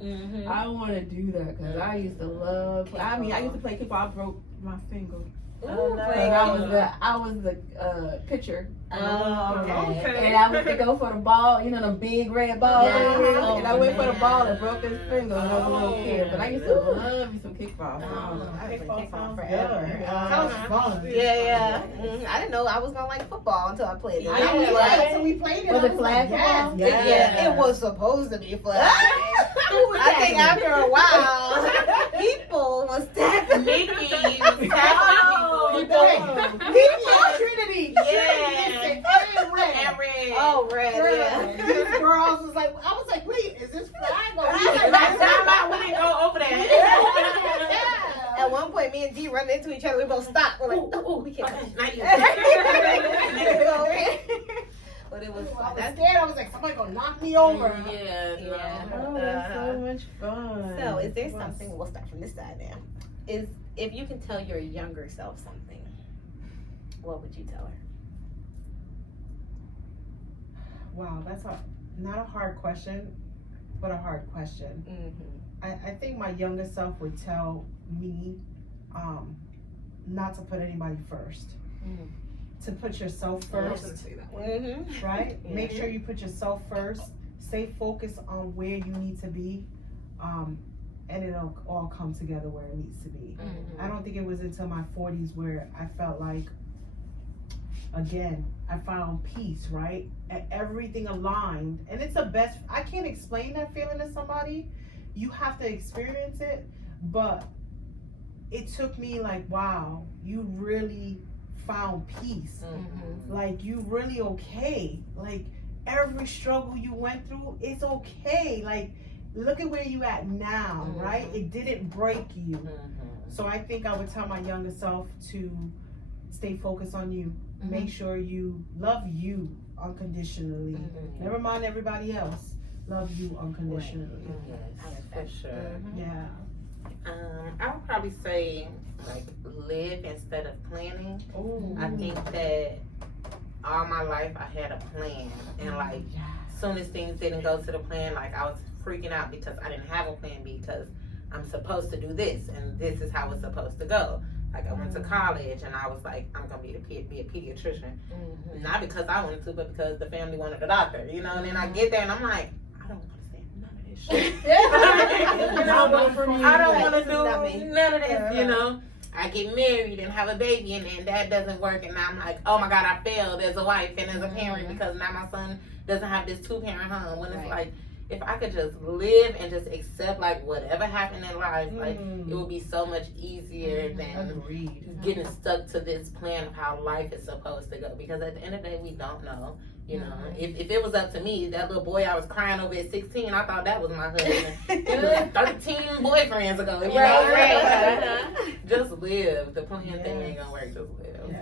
I want to do that because I used to love. I mean, I used to play kickball. I broke my finger. Oh, no. Because I was the pitcher. Oh, Okay. And I went to go for the ball, you know, the big red ball. Yeah. And I went for the Oh, ball and man. broke his finger when I was a little kid. But I used to love me some kickball. Oh, I played Kickball kickball sounds forever. good. Sounds fun. Yeah. I didn't know I was gonna like football until I played it. I I know was we like, played, so we played it. Was I it flag like, football? yes, yeah, it was supposed to be flag. I think tackling? after a while, people was tackling. Nikki, you was tackling people. Trinity. Yeah. And red. And red. Oh, red, Red. yeah. These girls was like, I was like, wait, is this flag? Or we And like, that's how we didn't go over there. yeah. At one point, me and G run into each other. We both stopped. We're like, oh, we can't. Okay, not you. But it was I fun. was That's scared. I was like, somebody gonna knock me over. Yeah, Yeah. Oh, that's so much fun. So, is there something? We'll start from this side now. Is if you can tell your younger self something, what would you tell her? Wow, that's not a hard question, but a hard question. I think my younger self would tell me not to put anybody first. To put yourself first, right? Yeah. Make sure you put yourself first. Stay focused on where you need to be, and it'll all come together where it needs to be. I don't think it was until my 40s where I felt like, again, I found peace, right? And everything aligned. And it's the best. I can't explain that feeling to somebody. You have to experience it. But it took me like, wow, you really found peace. Like, you really okay. Like, every struggle you went through, it's okay. Like, look at where you at now, right? It didn't break you. So I think I would tell my younger self to stay focused on you. Make sure you love you unconditionally. Never mind everybody else. Love you unconditionally. For sure. Yeah. I would probably say like live instead of planning. Oh. I think that all my life I had a plan, and like soon as things didn't go to the plan, like I was freaking out because I didn't have a plan B, because I'm supposed to do this and this is how it's supposed to go. Like I went to college and I was like, I'm gonna be a pediatrician, not because I wanted to, but because the family wanted a doctor, you know. And then I get there and I'm like, I don't understand none of this shit. I don't want to do none of this, you know. I get married and have a baby, and then that doesn't work, and now I'm like, oh my God, I failed as a wife and as a parent because now my son doesn't have this 2-parent home. When it's like, if I could just live and just accept like whatever happened in life, like it would be so much easier than getting stuck to this plan of how life is supposed to go. Because at the end of the day, we don't know. You know, if it was up to me, that little boy I was crying over at 16, I thought that was my husband. It was 13 boyfriends ago. You know? Just live. The plan thing ain't gonna work. Just live.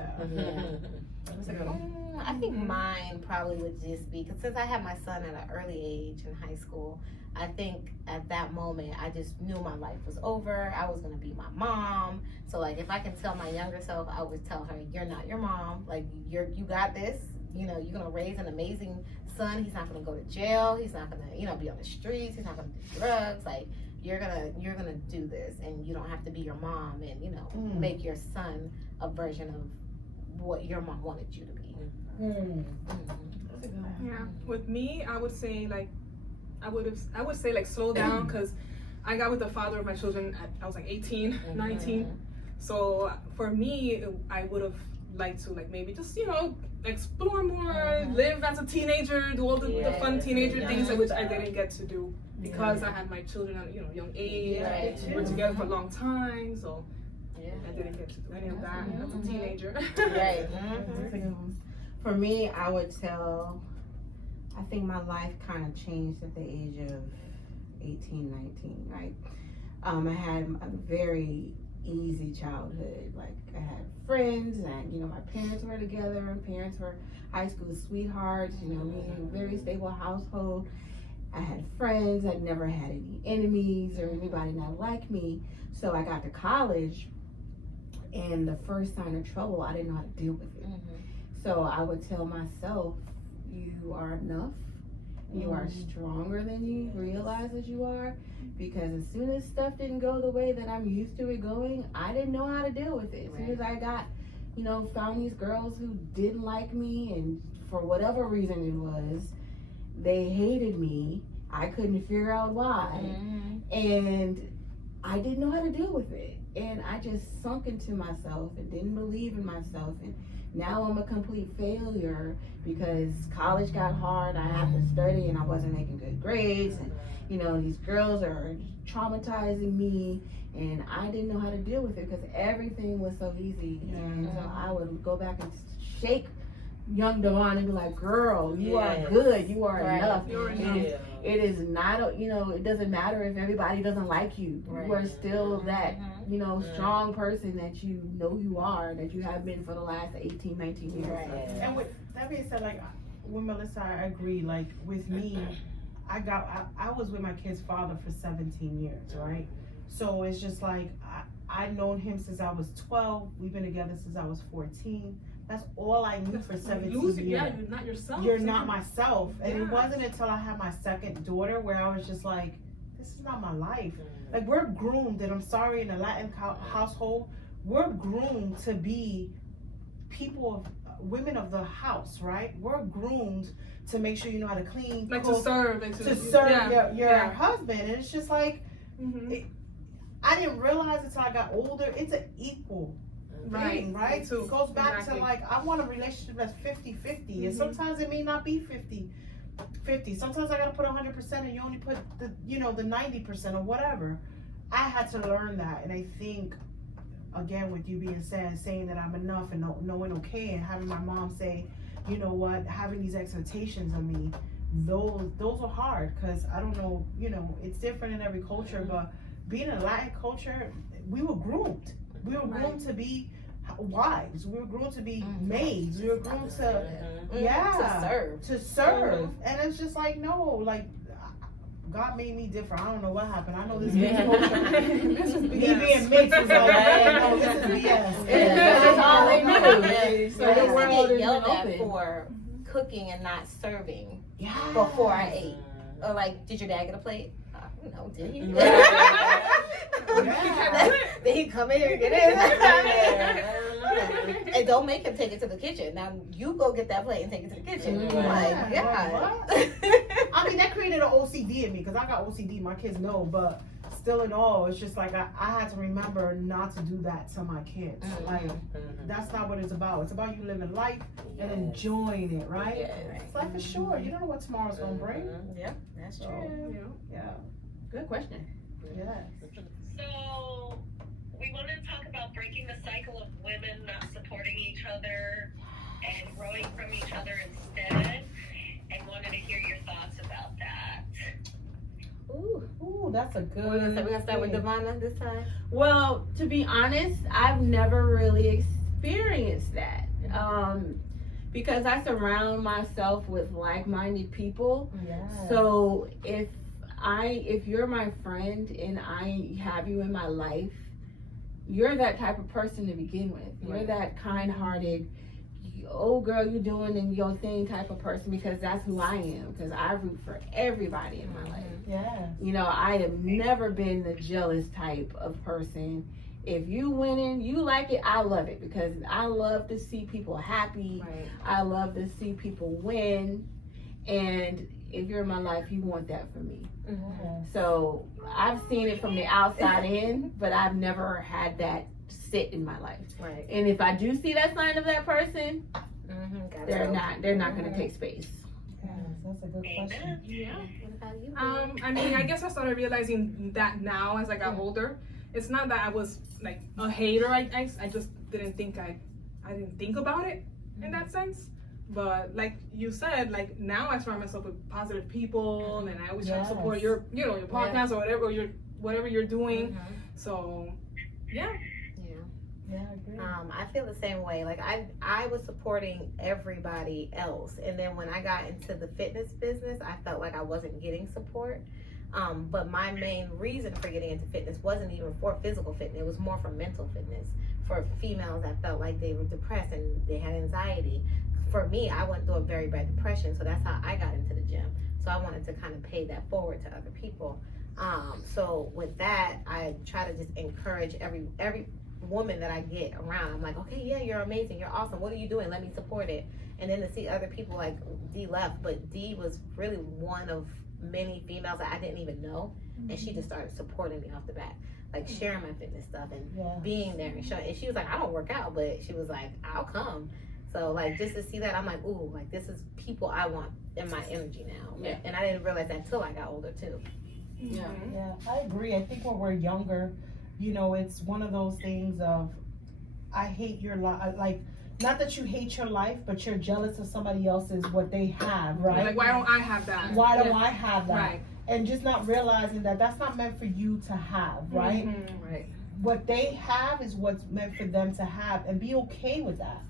That's a good one. I think mine probably would just be, because since I had my son at an early age in high school, I think at that moment I just knew my life was over. I was gonna be my mom. So like, if I can tell my younger self, I would tell her, you're not your mom. Like, you got this. You know, you're gonna raise an amazing son. He's not gonna go to jail. He's not gonna, you know, be on the streets. He's not gonna do drugs. Like, you're gonna do this, and you don't have to be your mom and, you know, make your son a version of what your mom wanted you to be. Yeah, with me, I would say like, I would say like slow down, because I got with the father of my children I was like 18, 19. So for me, I would have liked to like maybe just, you know, explore more, live as a teenager, do all the fun teenager things which I didn't get to do because I had my children at, you know, young age. We were together for a long time, so I didn't get to do any of that as a teenager. Right. For me, I would tell, I think my life kind of changed at the age of 18, 19, right? I had a very easy childhood. Like, I had friends, and, you know, my parents were together, and parents were high school sweethearts, you know, me in a very stable household. I had friends. I never had any enemies or anybody not like me. So I got to college, and the first sign of trouble, I didn't know how to deal with it. So I would tell myself, you are enough. You are stronger than you realize that you are. Because as soon as stuff didn't go the way that I'm used to it going, I didn't know how to deal with it. As soon as I got, you know, found these girls who didn't like me, and for whatever reason it was, they hated me. I couldn't figure out why. And I didn't know how to deal with it. And I just sunk into myself and didn't believe in myself. And now I'm a complete failure because college got hard. I had to study and I wasn't making good grades. And, you know, these girls are traumatizing me. And I didn't know how to deal with it because everything was so easy. And so I would go back and shake young Devon and be like, girl, you are good. You are enough. It is not, you know, it doesn't matter if everybody doesn't like you. You are still that, you know, strong person that you know you are, that you have been for the last 18, 19 years. And with that being said, like, with Melissa, I agree. Like, with me, I was with my kid's father for 17 years, right? So it's just like, I've known him since I was 12. We've been together since I was 14. That's all I knew for 17 years. Yeah, you're not yourself. You're not myself. And it wasn't until I had my second daughter where I was just like, this is not my life. Like, we're groomed, and I'm sorry, in a Latin household, we're groomed to be people of, women of the house, right? We're groomed to make sure you know how to clean, like cook, to serve your husband. And it's just like, I didn't realize until I got older, it's an equal thing, right? It goes back to like, I want a relationship that's 50-50, and sometimes it may not be 50-50. Sometimes I gotta put 100% and you only put the, you know, the 90% or whatever. I had to learn that, and I think, again, with you being saying that I'm enough and knowing okay, and having my mom say, you know what, having these expectations of me, those are hard, because I don't know, you know, it's different in every culture, but being in a Latin culture, we were groomed. We were groomed to be wives. We were groomed to be maids. We were groomed to serve. And it's just like, no, like, God made me different. I don't know what happened. I know this is BS. Me being mixed was like, hey, no, this is BS. That's all they knew. So the world is yelled at for cooking and not serving before I ate. Or like, did your dad get a plate? No, did he? Did he come in here and get it? And don't make him take it to the kitchen. Now you go get that plate and take it to the kitchen. Like, I mean, that created an OCD in me, because I got OCD. My kids know, but still in all, it's just like I had to remember not to do that to my kids. Like, that's not what it's about. It's about you living life and enjoying it, right? Life is short. You don't know what tomorrow's gonna bring. Yeah, that's true. Yeah. Good question. Yeah. So we wanted to talk about breaking the cycle of women not supporting each other and growing from each other instead, and wanted to hear your thoughts about that. Ooh, that's a good We're gonna start with Devonna this time. Well, to be honest, I've never really experienced that. because I surround myself with like-minded people. Yeah. So if you're my friend and I have you in my life, you're that type of person to begin with. You're that kind-hearted, oh girl, you doing in your thing type of person, because that's who I am, because I root for everybody in my life. Yeah. You know, I have never been the jealous type of person. If you winning, you like it, I love it, because I love to see people happy. Right. I love to see people win. And if you're in my life, you want that for me. So I've seen it from the outside in, but I've never had that sit in my life. Right. And if I do see that sign of that person, they're not going to take space. Yes, that's a good question. Yeah. What about you? I mean, I guess I started realizing that now as I got older. It's not that I was like a hater. I just didn't think I didn't think about it in that sense. But like you said, like now I surround myself with positive people, and I always try to support your podcast or whatever you're doing. So yeah. Yeah, I agree. I feel the same way. Like I was supporting everybody else, and then when I got into the fitness business, I felt like I wasn't getting support. But my main reason for getting into fitness wasn't even for physical fitness; it was more for mental fitness. For females that felt like they were depressed and they had anxiety. For me, I went through a very bad depression, so that's how I got into the gym. So I wanted to kind of pay that forward to other people. So with that, I try to just encourage every woman that I get around. I'm like, okay, yeah, you're amazing, you're awesome. What are you doing? Let me support it. And then to see other people, like Dee left, but Dee was really one of many females that I didn't even know, and she just started supporting me off the bat, like sharing my fitness stuff and being there and showing. And she was like, I don't work out, but she was like, I'll come. So like just to see that, I'm like, ooh, like this is people I want in my energy now. Yeah. And I didn't realize that till I got older too. Yeah. Yeah, I agree. I think when we're younger, you know, it's one of those things of, I hate your life. Like, not that you hate your life, but you're jealous of somebody else's what they have, right? Like, why don't I have that? Why don't I have that? Right. And just not realizing that that's not meant for you to have, right? Right. What they have is what's meant for them to have, and be okay with that.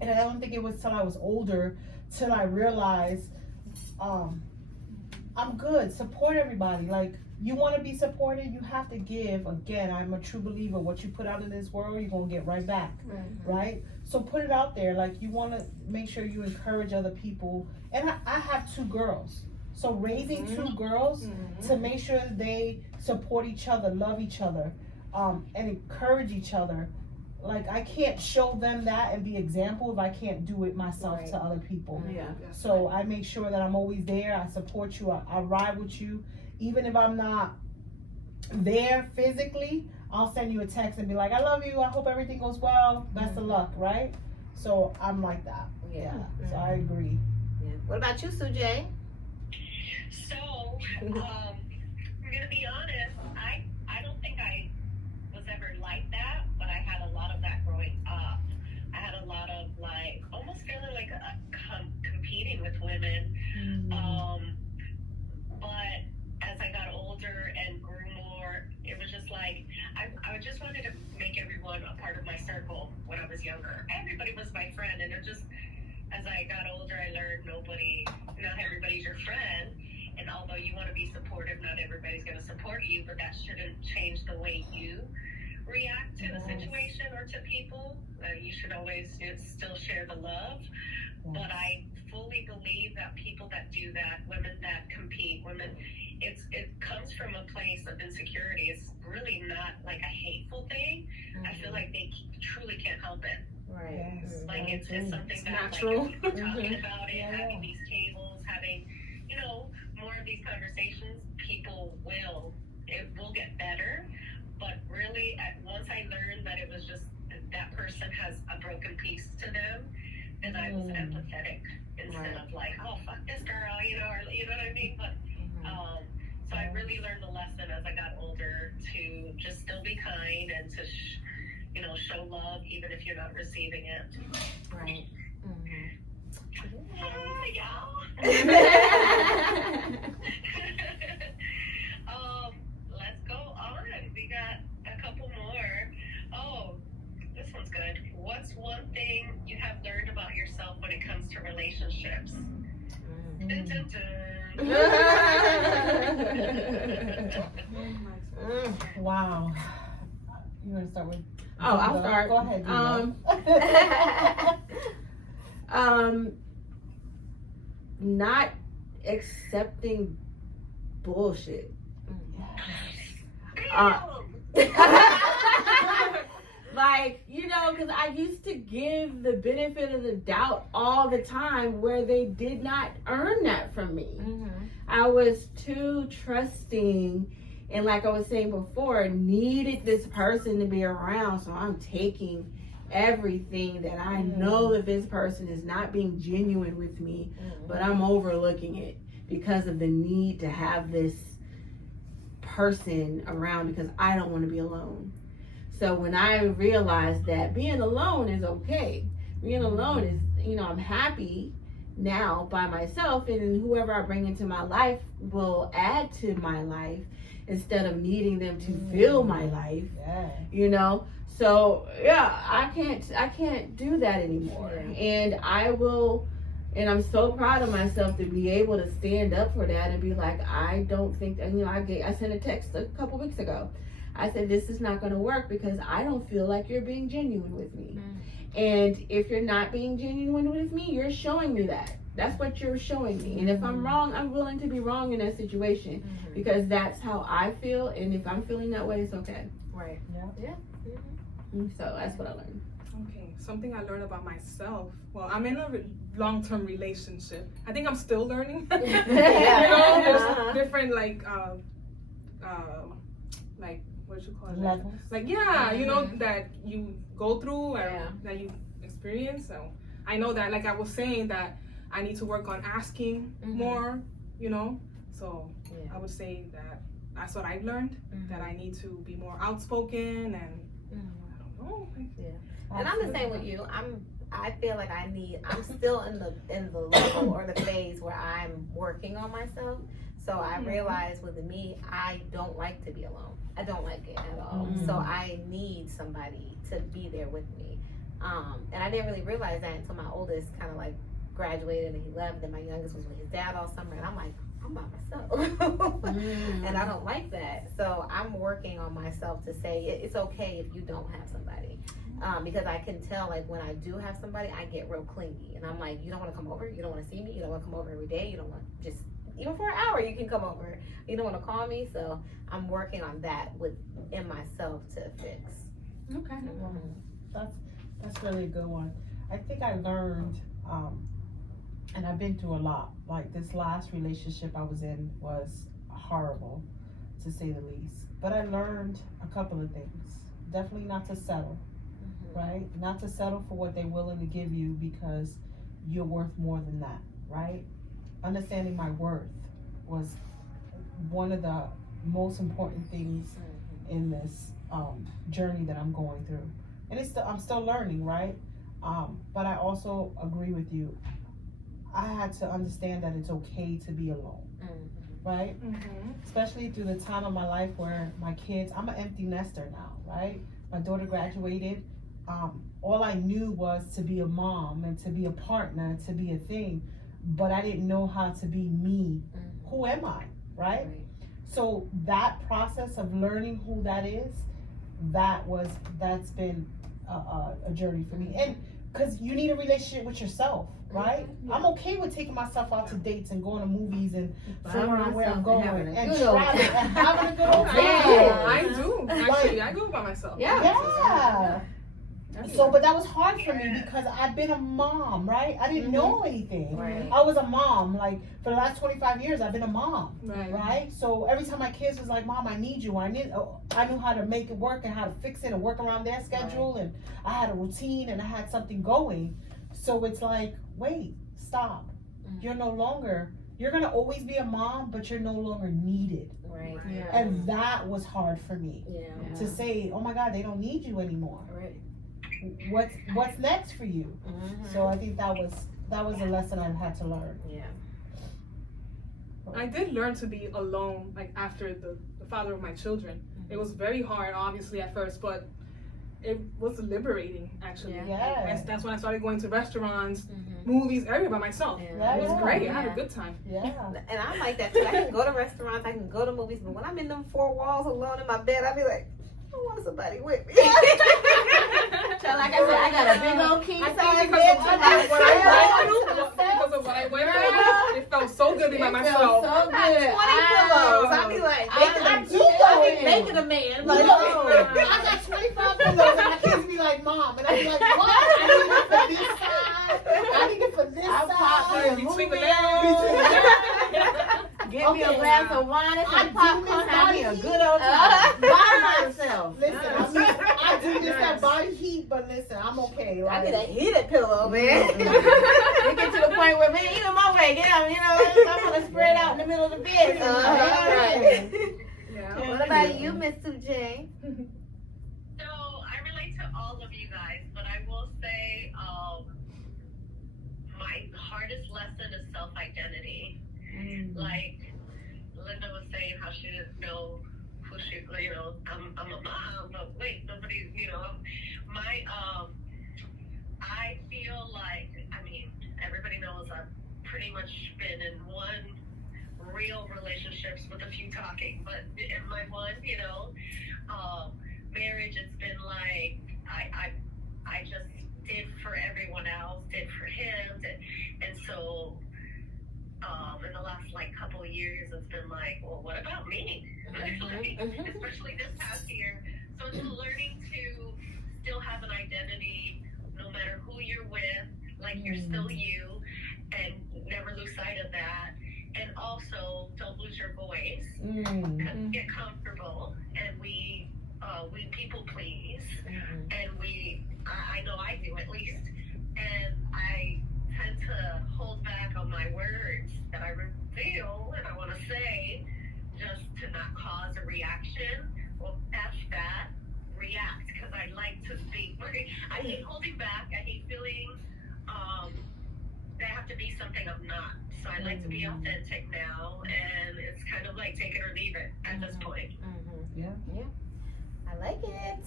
And I don't think it was till I was older till I realized, I'm good. Support everybody. Like, you want to be supported, you have to give. Again, I'm a true believer. What you put out in this world, you're going to get right back, right? So put it out there. Like, you want to make sure you encourage other people. And I have 2 girls. So raising 2 girls to make sure they support each other, love each other, and encourage each other. Like, I can't show them that and be example if I can't do it myself to other people. Yeah. So I make sure that I'm always there. I support you. I ride with you. Even if I'm not there physically, I'll send you a text and be like, I love you. I hope everything goes well. Best of luck, right? So I'm like that. Yeah. So I agree. Yeah. What about you, Sujay? So, I'm gonna be honest, I don't think I was ever like that, but I had a lot of that growing up. I had a lot of like, almost feeling like competing with women. But as I got older and grew more, it was just like, I just wanted to make everyone a part of my circle when I was younger. Everybody was my friend, and it just, as I got older, I learned not everybody's your friend. And although you want to be supportive, not everybody's going to support you, but that shouldn't change the way you react to the situation or to people. You should always still share the love. But I fully believe that people that do that, women that compete, it comes from a place of insecurity. It's really not like a hateful thing. I feel like they truly can't help it. Right. Yes. Like it's something that natural. Like, we're talking about it, having these tables, having, more of these conversations, it will get better. But really, once I learned that it was just that person has a broken piece to them, then I was empathetic instead of like, oh, fuck this girl, or you know what I mean? But so I really learned the lesson as I got older to just still be kind and to show love even if you're not receiving it. Right. Let's go on. We got a couple more. Oh, this one's good. What's one thing you have learned about yourself when it relationships. Dun, dun, dun. Wow. You want to start with? Oh, I'll start. Go ahead. Not accepting bullshit. Like, you know, because I used to give the benefit of the doubt all the time where they did not earn that from me. I was too trusting, and like I was saying before, needed this person to be around, so I'm taking everything that I know that this person is not being genuine with me, but I'm overlooking it because of the need to have this person around because I don't want to be alone. So when I realized that being alone is okay, being alone is, you know, I'm happy now by myself, and whoever I bring into my life will add to my life instead of needing them to fill my life. You know, so yeah, I can't do that anymore. And and I'm so proud of myself to be able to stand up for that and be like, I don't think that, you know, I sent a text a couple weeks ago. I said, this is not going to work because I don't feel like you're being genuine with me. And if you're not being genuine with me, you're showing me that. That's what you're showing me. And if I'm wrong, I'm willing to be wrong in that situation because that's how I feel. And if I'm feeling that way, it's okay. Right. Yeah. So that's what I learned. Okay, something I learned about myself. Well, I'm in a long-term relationship. I think I'm still learning. You know, there's different like what you call it? Levels. Like you know that you go through and that you experience. So I know that, like I was saying, that I need to work on asking more. You know, so I would say that that's what I've learned. That I need to be more outspoken and I don't know. And I'm the same with you. I feel like I'm still in the level or the phase where I'm working on myself. So I realize with me, I don't like to be alone. I don't like it at all. So I need somebody to be there with me. And I didn't really realize that until my oldest kind of like graduated and he left, and my youngest was with his dad all summer, and I'm like, I'm by myself. And I don't like that. So I'm working on myself to say it's okay if you don't have somebody. Because I can tell, like, when I do have somebody, I get real clingy. And I'm like, you don't want to come over? You don't want to see me? You don't want to come over every day? You don't want to just, even for an hour, you can come over. You don't want to call me? So I'm working on that in myself to fix. Okay. That's really a good one. I think I learned, and I've been through a lot. Like this last relationship I was in was horrible, to say the least. But I learned a couple of things. Definitely not to settle, right? Not to settle for what they're willing to give you because you're worth more than that, right? Understanding my worth was one of the most important things in this journey that I'm going through. And I'm still learning, right? But I also agree with you. I had to understand that it's okay to be alone, right? Especially through the time of my life where my kids, I'm an empty nester now, right? My daughter graduated. All I knew was to be a mom and to be a partner, to be a thing, but I didn't know how to be me. Who am I, right? So that process of learning who that is, that's been a journey for me. And because you need a relationship with yourself, right? I'm okay with taking myself out to dates and going to movies and figuring out where I'm going and traveling and having a good old time. I do. Actually, I go by myself. Yeah. So, but that was hard for me because I've been a mom, right? I didn't know anything. I was a mom, like for the last 25 years, I've been a mom, right? So every time my kids was like, "Mom, I need you," I knew how to make it work and how to fix it and work around their schedule, and I had a routine and I had something going. So it's like, wait, stop. You're gonna always be a mom, but you're no longer needed. Right. And that was hard for me to say, oh my God, they don't need you anymore. What's next for you? So I think that was a lesson I had to learn. I did learn to be alone, like after the father of my children. It was very hard, obviously, at first, but it was liberating actually. Yeah. That's when I started going to restaurants, Mhm. movies, everywhere by myself. Yeah. It was Yeah. great. I had Yeah. a good time. Yeah. And I'm like that too. I can go to restaurants, I can go to movies, but when I'm in them four walls alone in my bed, I be like, I want somebody with me. So like I said, I got a big old king I size think bed because to of what I myself. went through, it felt so good to be by It myself. felt so I got 20 good. pillows. I be like, I do though. making a man. Like, Like, I got 25 pillows and my kids be like, Mom. And I be like, what? I need it for this side. I need it for this I pop side. me a Between the movie. legs. Get me a Okay, glass now, of wine and I some do popcorn. miss Have me a body good old time by myself. Listen, I do miss that body heat, but listen, I'm okay. I Like, get a heated pillow, man. It get to the point where, man, either my way, yeah, you know, I want to spread out in the middle of the bed. Right. Yeah. What about you, Miss Sujay? So I relate to all of you guys, but I will say my hardest lesson is self-identity. Like Linda was saying how she didn't know who she, you know, I'm a mom, but wait, nobody, you know, I feel like, I mean, everybody knows I've pretty much been in one real relationships with a few talking, but in my one, you know, marriage, it's been like, I just did for everyone else, did for him, and so, in the last like couple of years, it's been like, well, what about me? Especially this past year. So it's learning to still have an identity, no matter who you're with, like you're still you, and never lose sight of that. And also, don't lose your voice. Get comfortable, and we people please, and I know I do at least, and I tend to hold back on my words that I feel and I want to say, just to not cause a reaction. Well, F that, react, because I like to speak. I hate holding back. I hate feeling that I have to be something I'm not. So I like to be authentic now, and it's kind of like take it or leave it at this point. Yeah. I like it.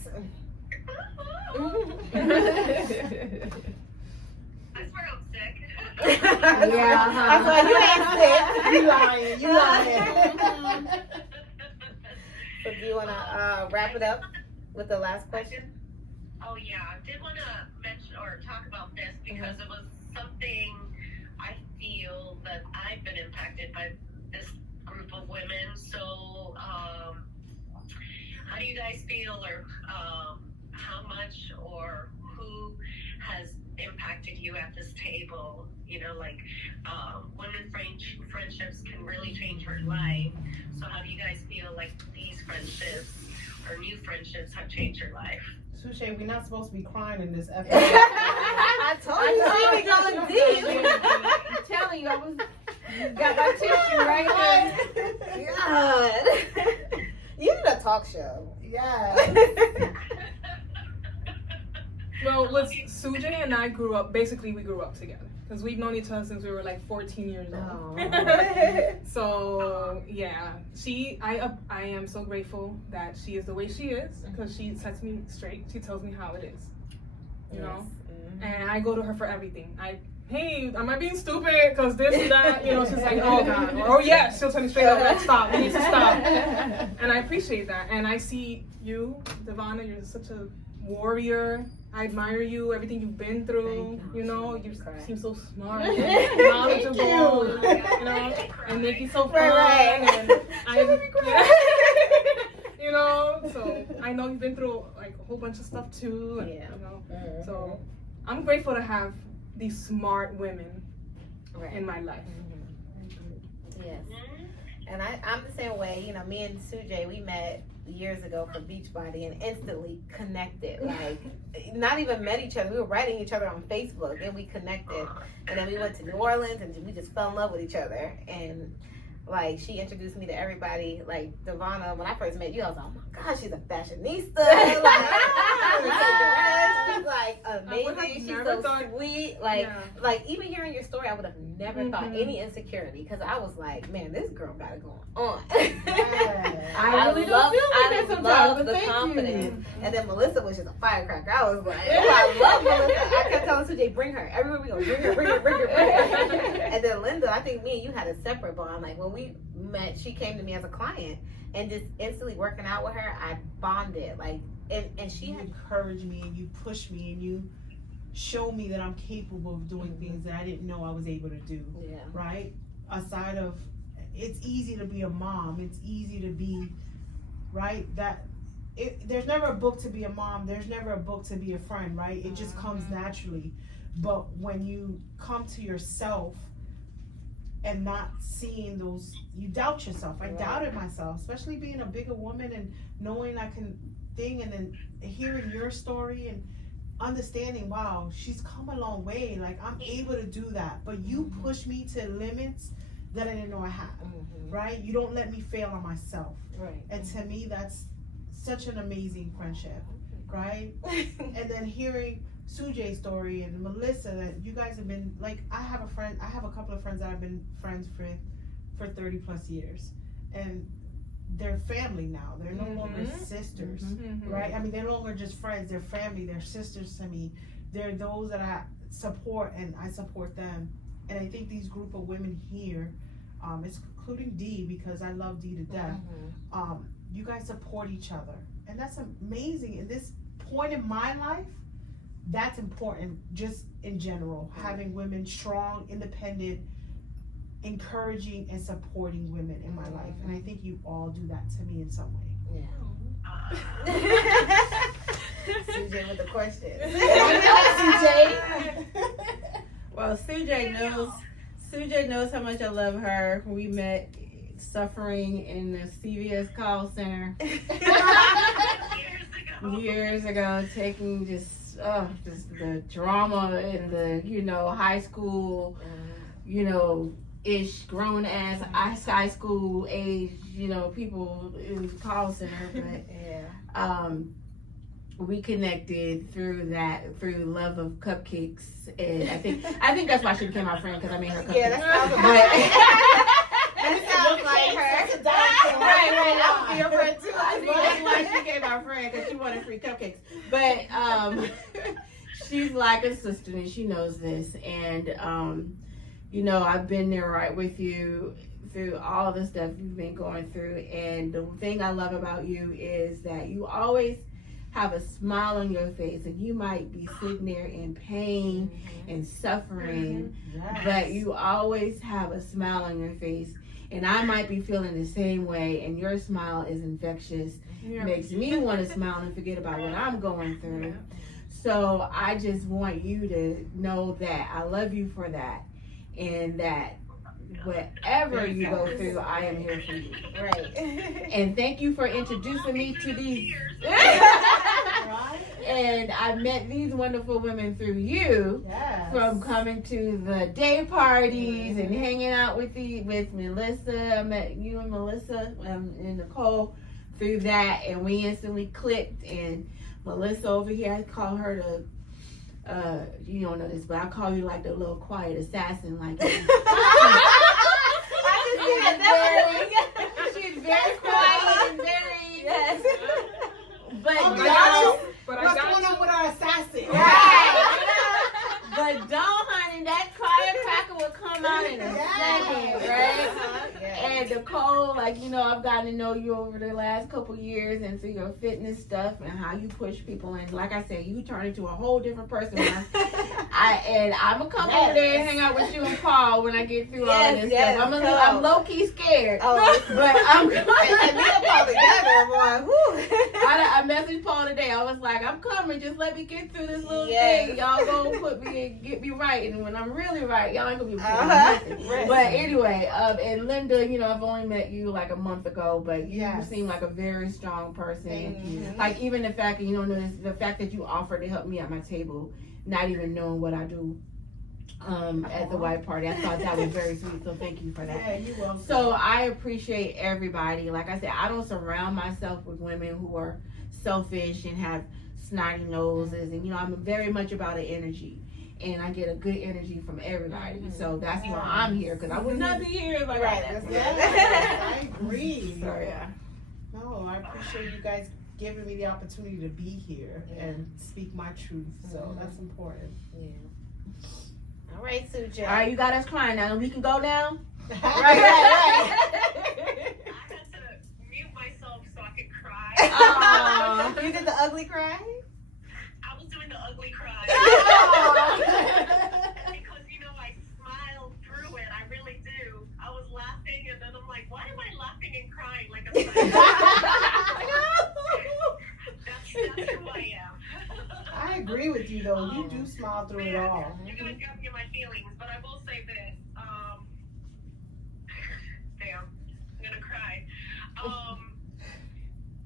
I swear I'm sick. Yeah, That's why you ain't sick. You lying. So do you want to wrap it up with the last question? Oh yeah, I did want to mention or talk about this because it was something I feel that I've been impacted by this group of women. So, how do you guys feel, or how much or who has impacted you at this table? You know, like women friendships can really change your life. So how do you guys feel like these friendships or new friendships have changed your life? Sushi, we're not supposed to be crying in this episode. I told you she was going deep. I'm telling you, I was got my tissue right there. God. You need a talk show. Yeah. Well, with Sujay and I grew up, basically we grew up together. Because we've known each other since we were like 14 years old. So, yeah. I am so grateful that she is the way she is. Because she sets me straight. She tells me how it is. You know? And I go to her for everything. Hey, am I being stupid? Because this and that. You know, she's like, oh, God. Or, oh, yes. She'll tell me straight up, let's stop. We need to stop. And I appreciate that. And I see you, Devonna, you're such a warrior. I admire you, everything you've been through. You know, you seem so smart, and knowledgeable, you know, and Nikki's so fun. And you know, so I know you've been through like a whole bunch of stuff too. And, you know, so I'm grateful to have these smart women in my life. Yes. And I'm the same way. You know, me and Sujay, we met years ago for Beachbody and instantly connected. Like, not even met each other. We were writing each other on Facebook and we connected. And then we went to New Orleans and we just fell in love with each other. And Like, she introduced me to everybody. Like, Devonna, when I first met you, I was like, oh my gosh, she's a fashionista. She's like amazing. She's so sweet. Like even hearing your story, I would have never thought any insecurity, because I was like, man, this girl got it going on. I really don't feel like that sometimes, love but the thank confidence. And then Melissa was just a firecracker. I was like, oh, I love Melissa. I kept telling Sujay, bring her everywhere we go. Bring her. And then Linda, I think me and you had a separate bond. Like when we met, she came to me as a client, and just instantly working out with her, I bonded. Like, and she You encourage me and you push me and you show me that I'm capable of doing things that I didn't know I was able to do. Yeah. Right? Aside of, it's easy to be a mom. It's easy to be, right? There's never a book to be a mom. There's never a book to be a friend, right? It just comes naturally. But when you come to yourself and not seeing those, you doubt yourself. I doubted myself, especially being a bigger woman and knowing I can thing, and then hearing your story and understanding, wow, she's come a long way. Like, I'm able to do that. But you push me to limits that I didn't know I had, right? You don't let me fail on myself. Right. And to me, that's such an amazing friendship, right? And then hearing Sujay's story and Melissa, that you guys have been, like, I have a couple of friends that I've been friends with for 30 plus years. And they're family now. They're no longer sisters, right? I mean, they're no longer just friends. They're family. They're sisters to me. They're those that I support, and I support them. And I think these group of women here, it's including Dee, because I love Dee to death. You guys support each other, and that's amazing. In this point in my life, that's important. Just in general, having women strong, independent, encouraging and supporting women in my life, and I think you all do that to me in some way. Sujay with the question. Well, Sujay knows how much I love her. We met suffering in the CVS call center years ago, taking just the drama in the high school, ish grown ass high school age, people in the call center, but we connected through love of cupcakes, and I think that's why she became our friend, because I made her cupcakes. Yeah, that sounds like her. Right. I would be your friend too. I think that's why she became our friend, because she wanted free cupcakes. But she's like a sister, and she knows this, and I've been there right with you through all the stuff you've been going through. And the thing I love about you is that you always have a smile on your face, and you might be sitting there in pain and suffering, but you always have a smile on your face. And I might be feeling the same way, and your smile is infectious. Makes me want to smile and forget about what I'm going through. So I just want you to know that I love you for that, and that whatever you go through, I am here for you. Right. And thank you for introducing me to these. And I met these wonderful women through you, from coming to the day parties and hanging out with Melissa. I met you and Melissa and Nicole through that, and we instantly clicked. And Melissa over here, I call her you don't know this, but I call you like the little quiet assassin, like. She's very quiet and very. Yes. But what's going on with our assassin? Right. But don't, honey, that firecracker will come out in a second, right? And Nicole, I've gotten to know you over the last couple years, and through your fitness stuff and how you push people. And like I said, you turn into a whole different person. I'm gonna come over there and hang out with you and Paul when I get through all this stuff. I'm low key scared, but I'm coming. And me and Paul together, boy. I messaged Paul today. I was like, I'm coming. Just let me get through this little thing. Y'all gonna put me and get me right, and when I'm really right, y'all ain't gonna be nothing. But anyway, and Linda, I've only met you like a month ago, but you seem like a very strong person. Thank you. Like, even the fact that the fact that you offered to help me at my table, not even knowing what I do at the white party. I thought that was very sweet, so thank you for that. Yeah, you welcome. So I appreciate everybody. Like I said, I don't surround myself with women who are selfish and have snotty noses, and I'm very much about an energy, and I get a good energy from everybody. So that's why I'm here, because I would not be here if I got that. Yes, I agree. So yeah. No, I appreciate you guys giving me the opportunity to be here and speak my truth. So that's important. Yeah. All right, Suja. All right, you got us crying now. We can go now. Right. I had to mute myself so I could cry. Aw. You did the ugly cry? I was doing the ugly cry. Because, I smiled through it. I really do. I was laughing, and then I'm like, why am I laughing and crying like a That's who I am. I agree with you though. You do smile through it all. You're gonna get me my feelings, but I will say this. Damn, I'm gonna cry.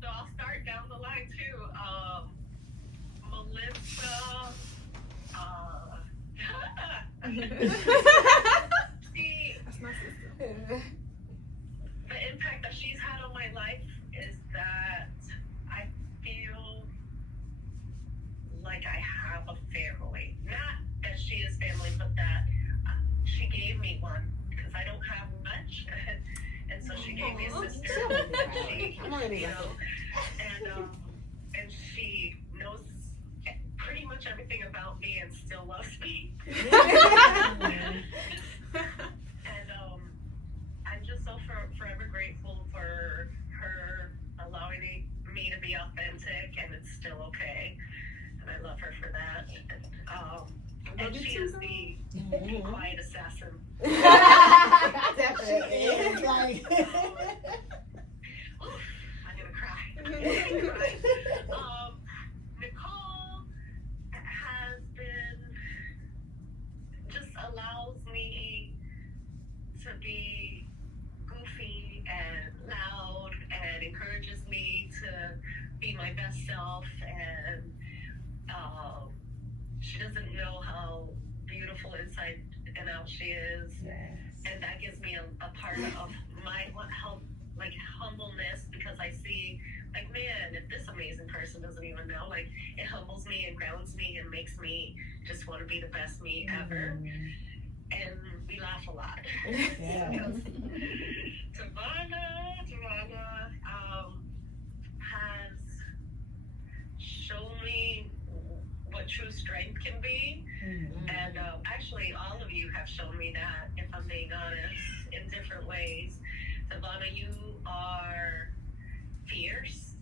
So I'll start down the line too. Melissa. That's my sister. The impact that she's had on my life is that I feel like I have a family. Not that she is family, but that she gave me one, because I don't have much. And so she gave me a sister. And she knows pretty much everything about me and still loves me. And I'm just so forever grateful for her allowing me to be authentic, and it's still okay. And I love her for that. And she is the quiet assassin. Definitely. It's like Oof, I'm gonna cry. Nicole has been, just allows me to be goofy and loud, and encourages me to be my best self, and she doesn't know how beautiful inside and out she is. yes. And that gives me a part of my humbleness, because I see, like, man, if this amazing person doesn't even know, like, it humbles me and grounds me and makes me just want to be the best me ever. And we laugh a lot. Yeah. Tavana has shown me what true strength can be. And actually, all of you have shown me that, if I'm being honest, in different ways. Tavana, you are fierce,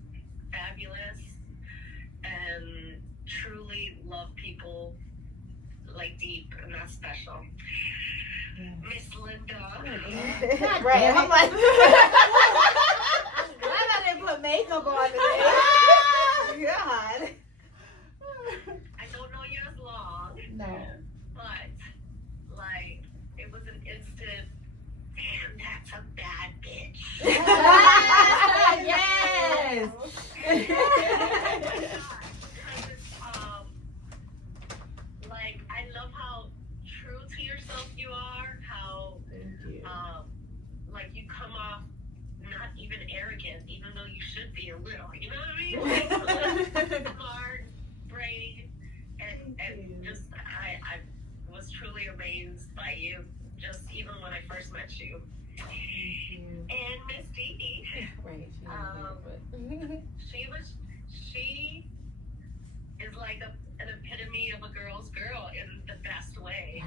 fabulous, and truly love people, like, deep, and that's special. Miss Linda. Right. I'm like, I'm glad I didn't put makeup on today. God. I don't know you as long, No. but, like, it was an instant, damn, that's a bad bitch. Yes. Like, I love how true to yourself you are, how, Thank you. like, you come off not even arrogant, even though you should be a little, you know what I mean? Like, smart, brave, and just, I was truly amazed by you, just even when I first met you. And Miss Dee Dee, she is like an epitome of a girl's girl in the best way.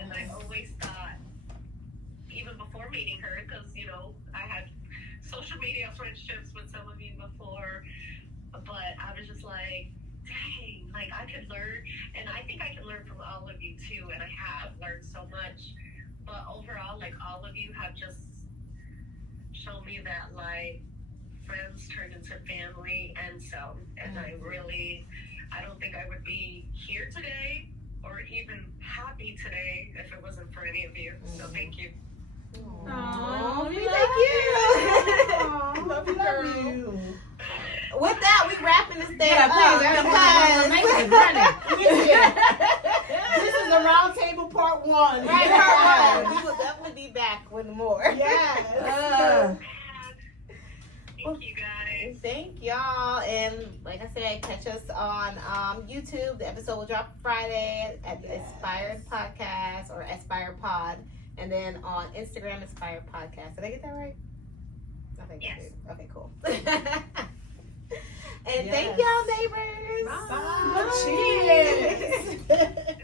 And I always thought, even before meeting her, because, I had social media friendships with some of you before, but I was just like, dang, like, I could learn, and I think I can learn from all of you too, and I have learned so much. But overall, like, all of you have just shown me that, like, friends turned into family, and so, and I don't think I would be here today or even happy today if it wasn't for any of you. So thank you. Aww, we love you. Love you, girl. With that, we wrapping this thing Yeah, up please. because This is the round table part one. Right, part one. We will definitely be back with more. Yes. Thank you guys. Thank y'all. And like I said, catch us on YouTube. The episode will drop Friday at Aspire Podcast or Aspire Pod. And then on Instagram, Aspire Podcast. Did I get that right? I think I did. Okay, cool. And thank y'all, neighbors. Cheers.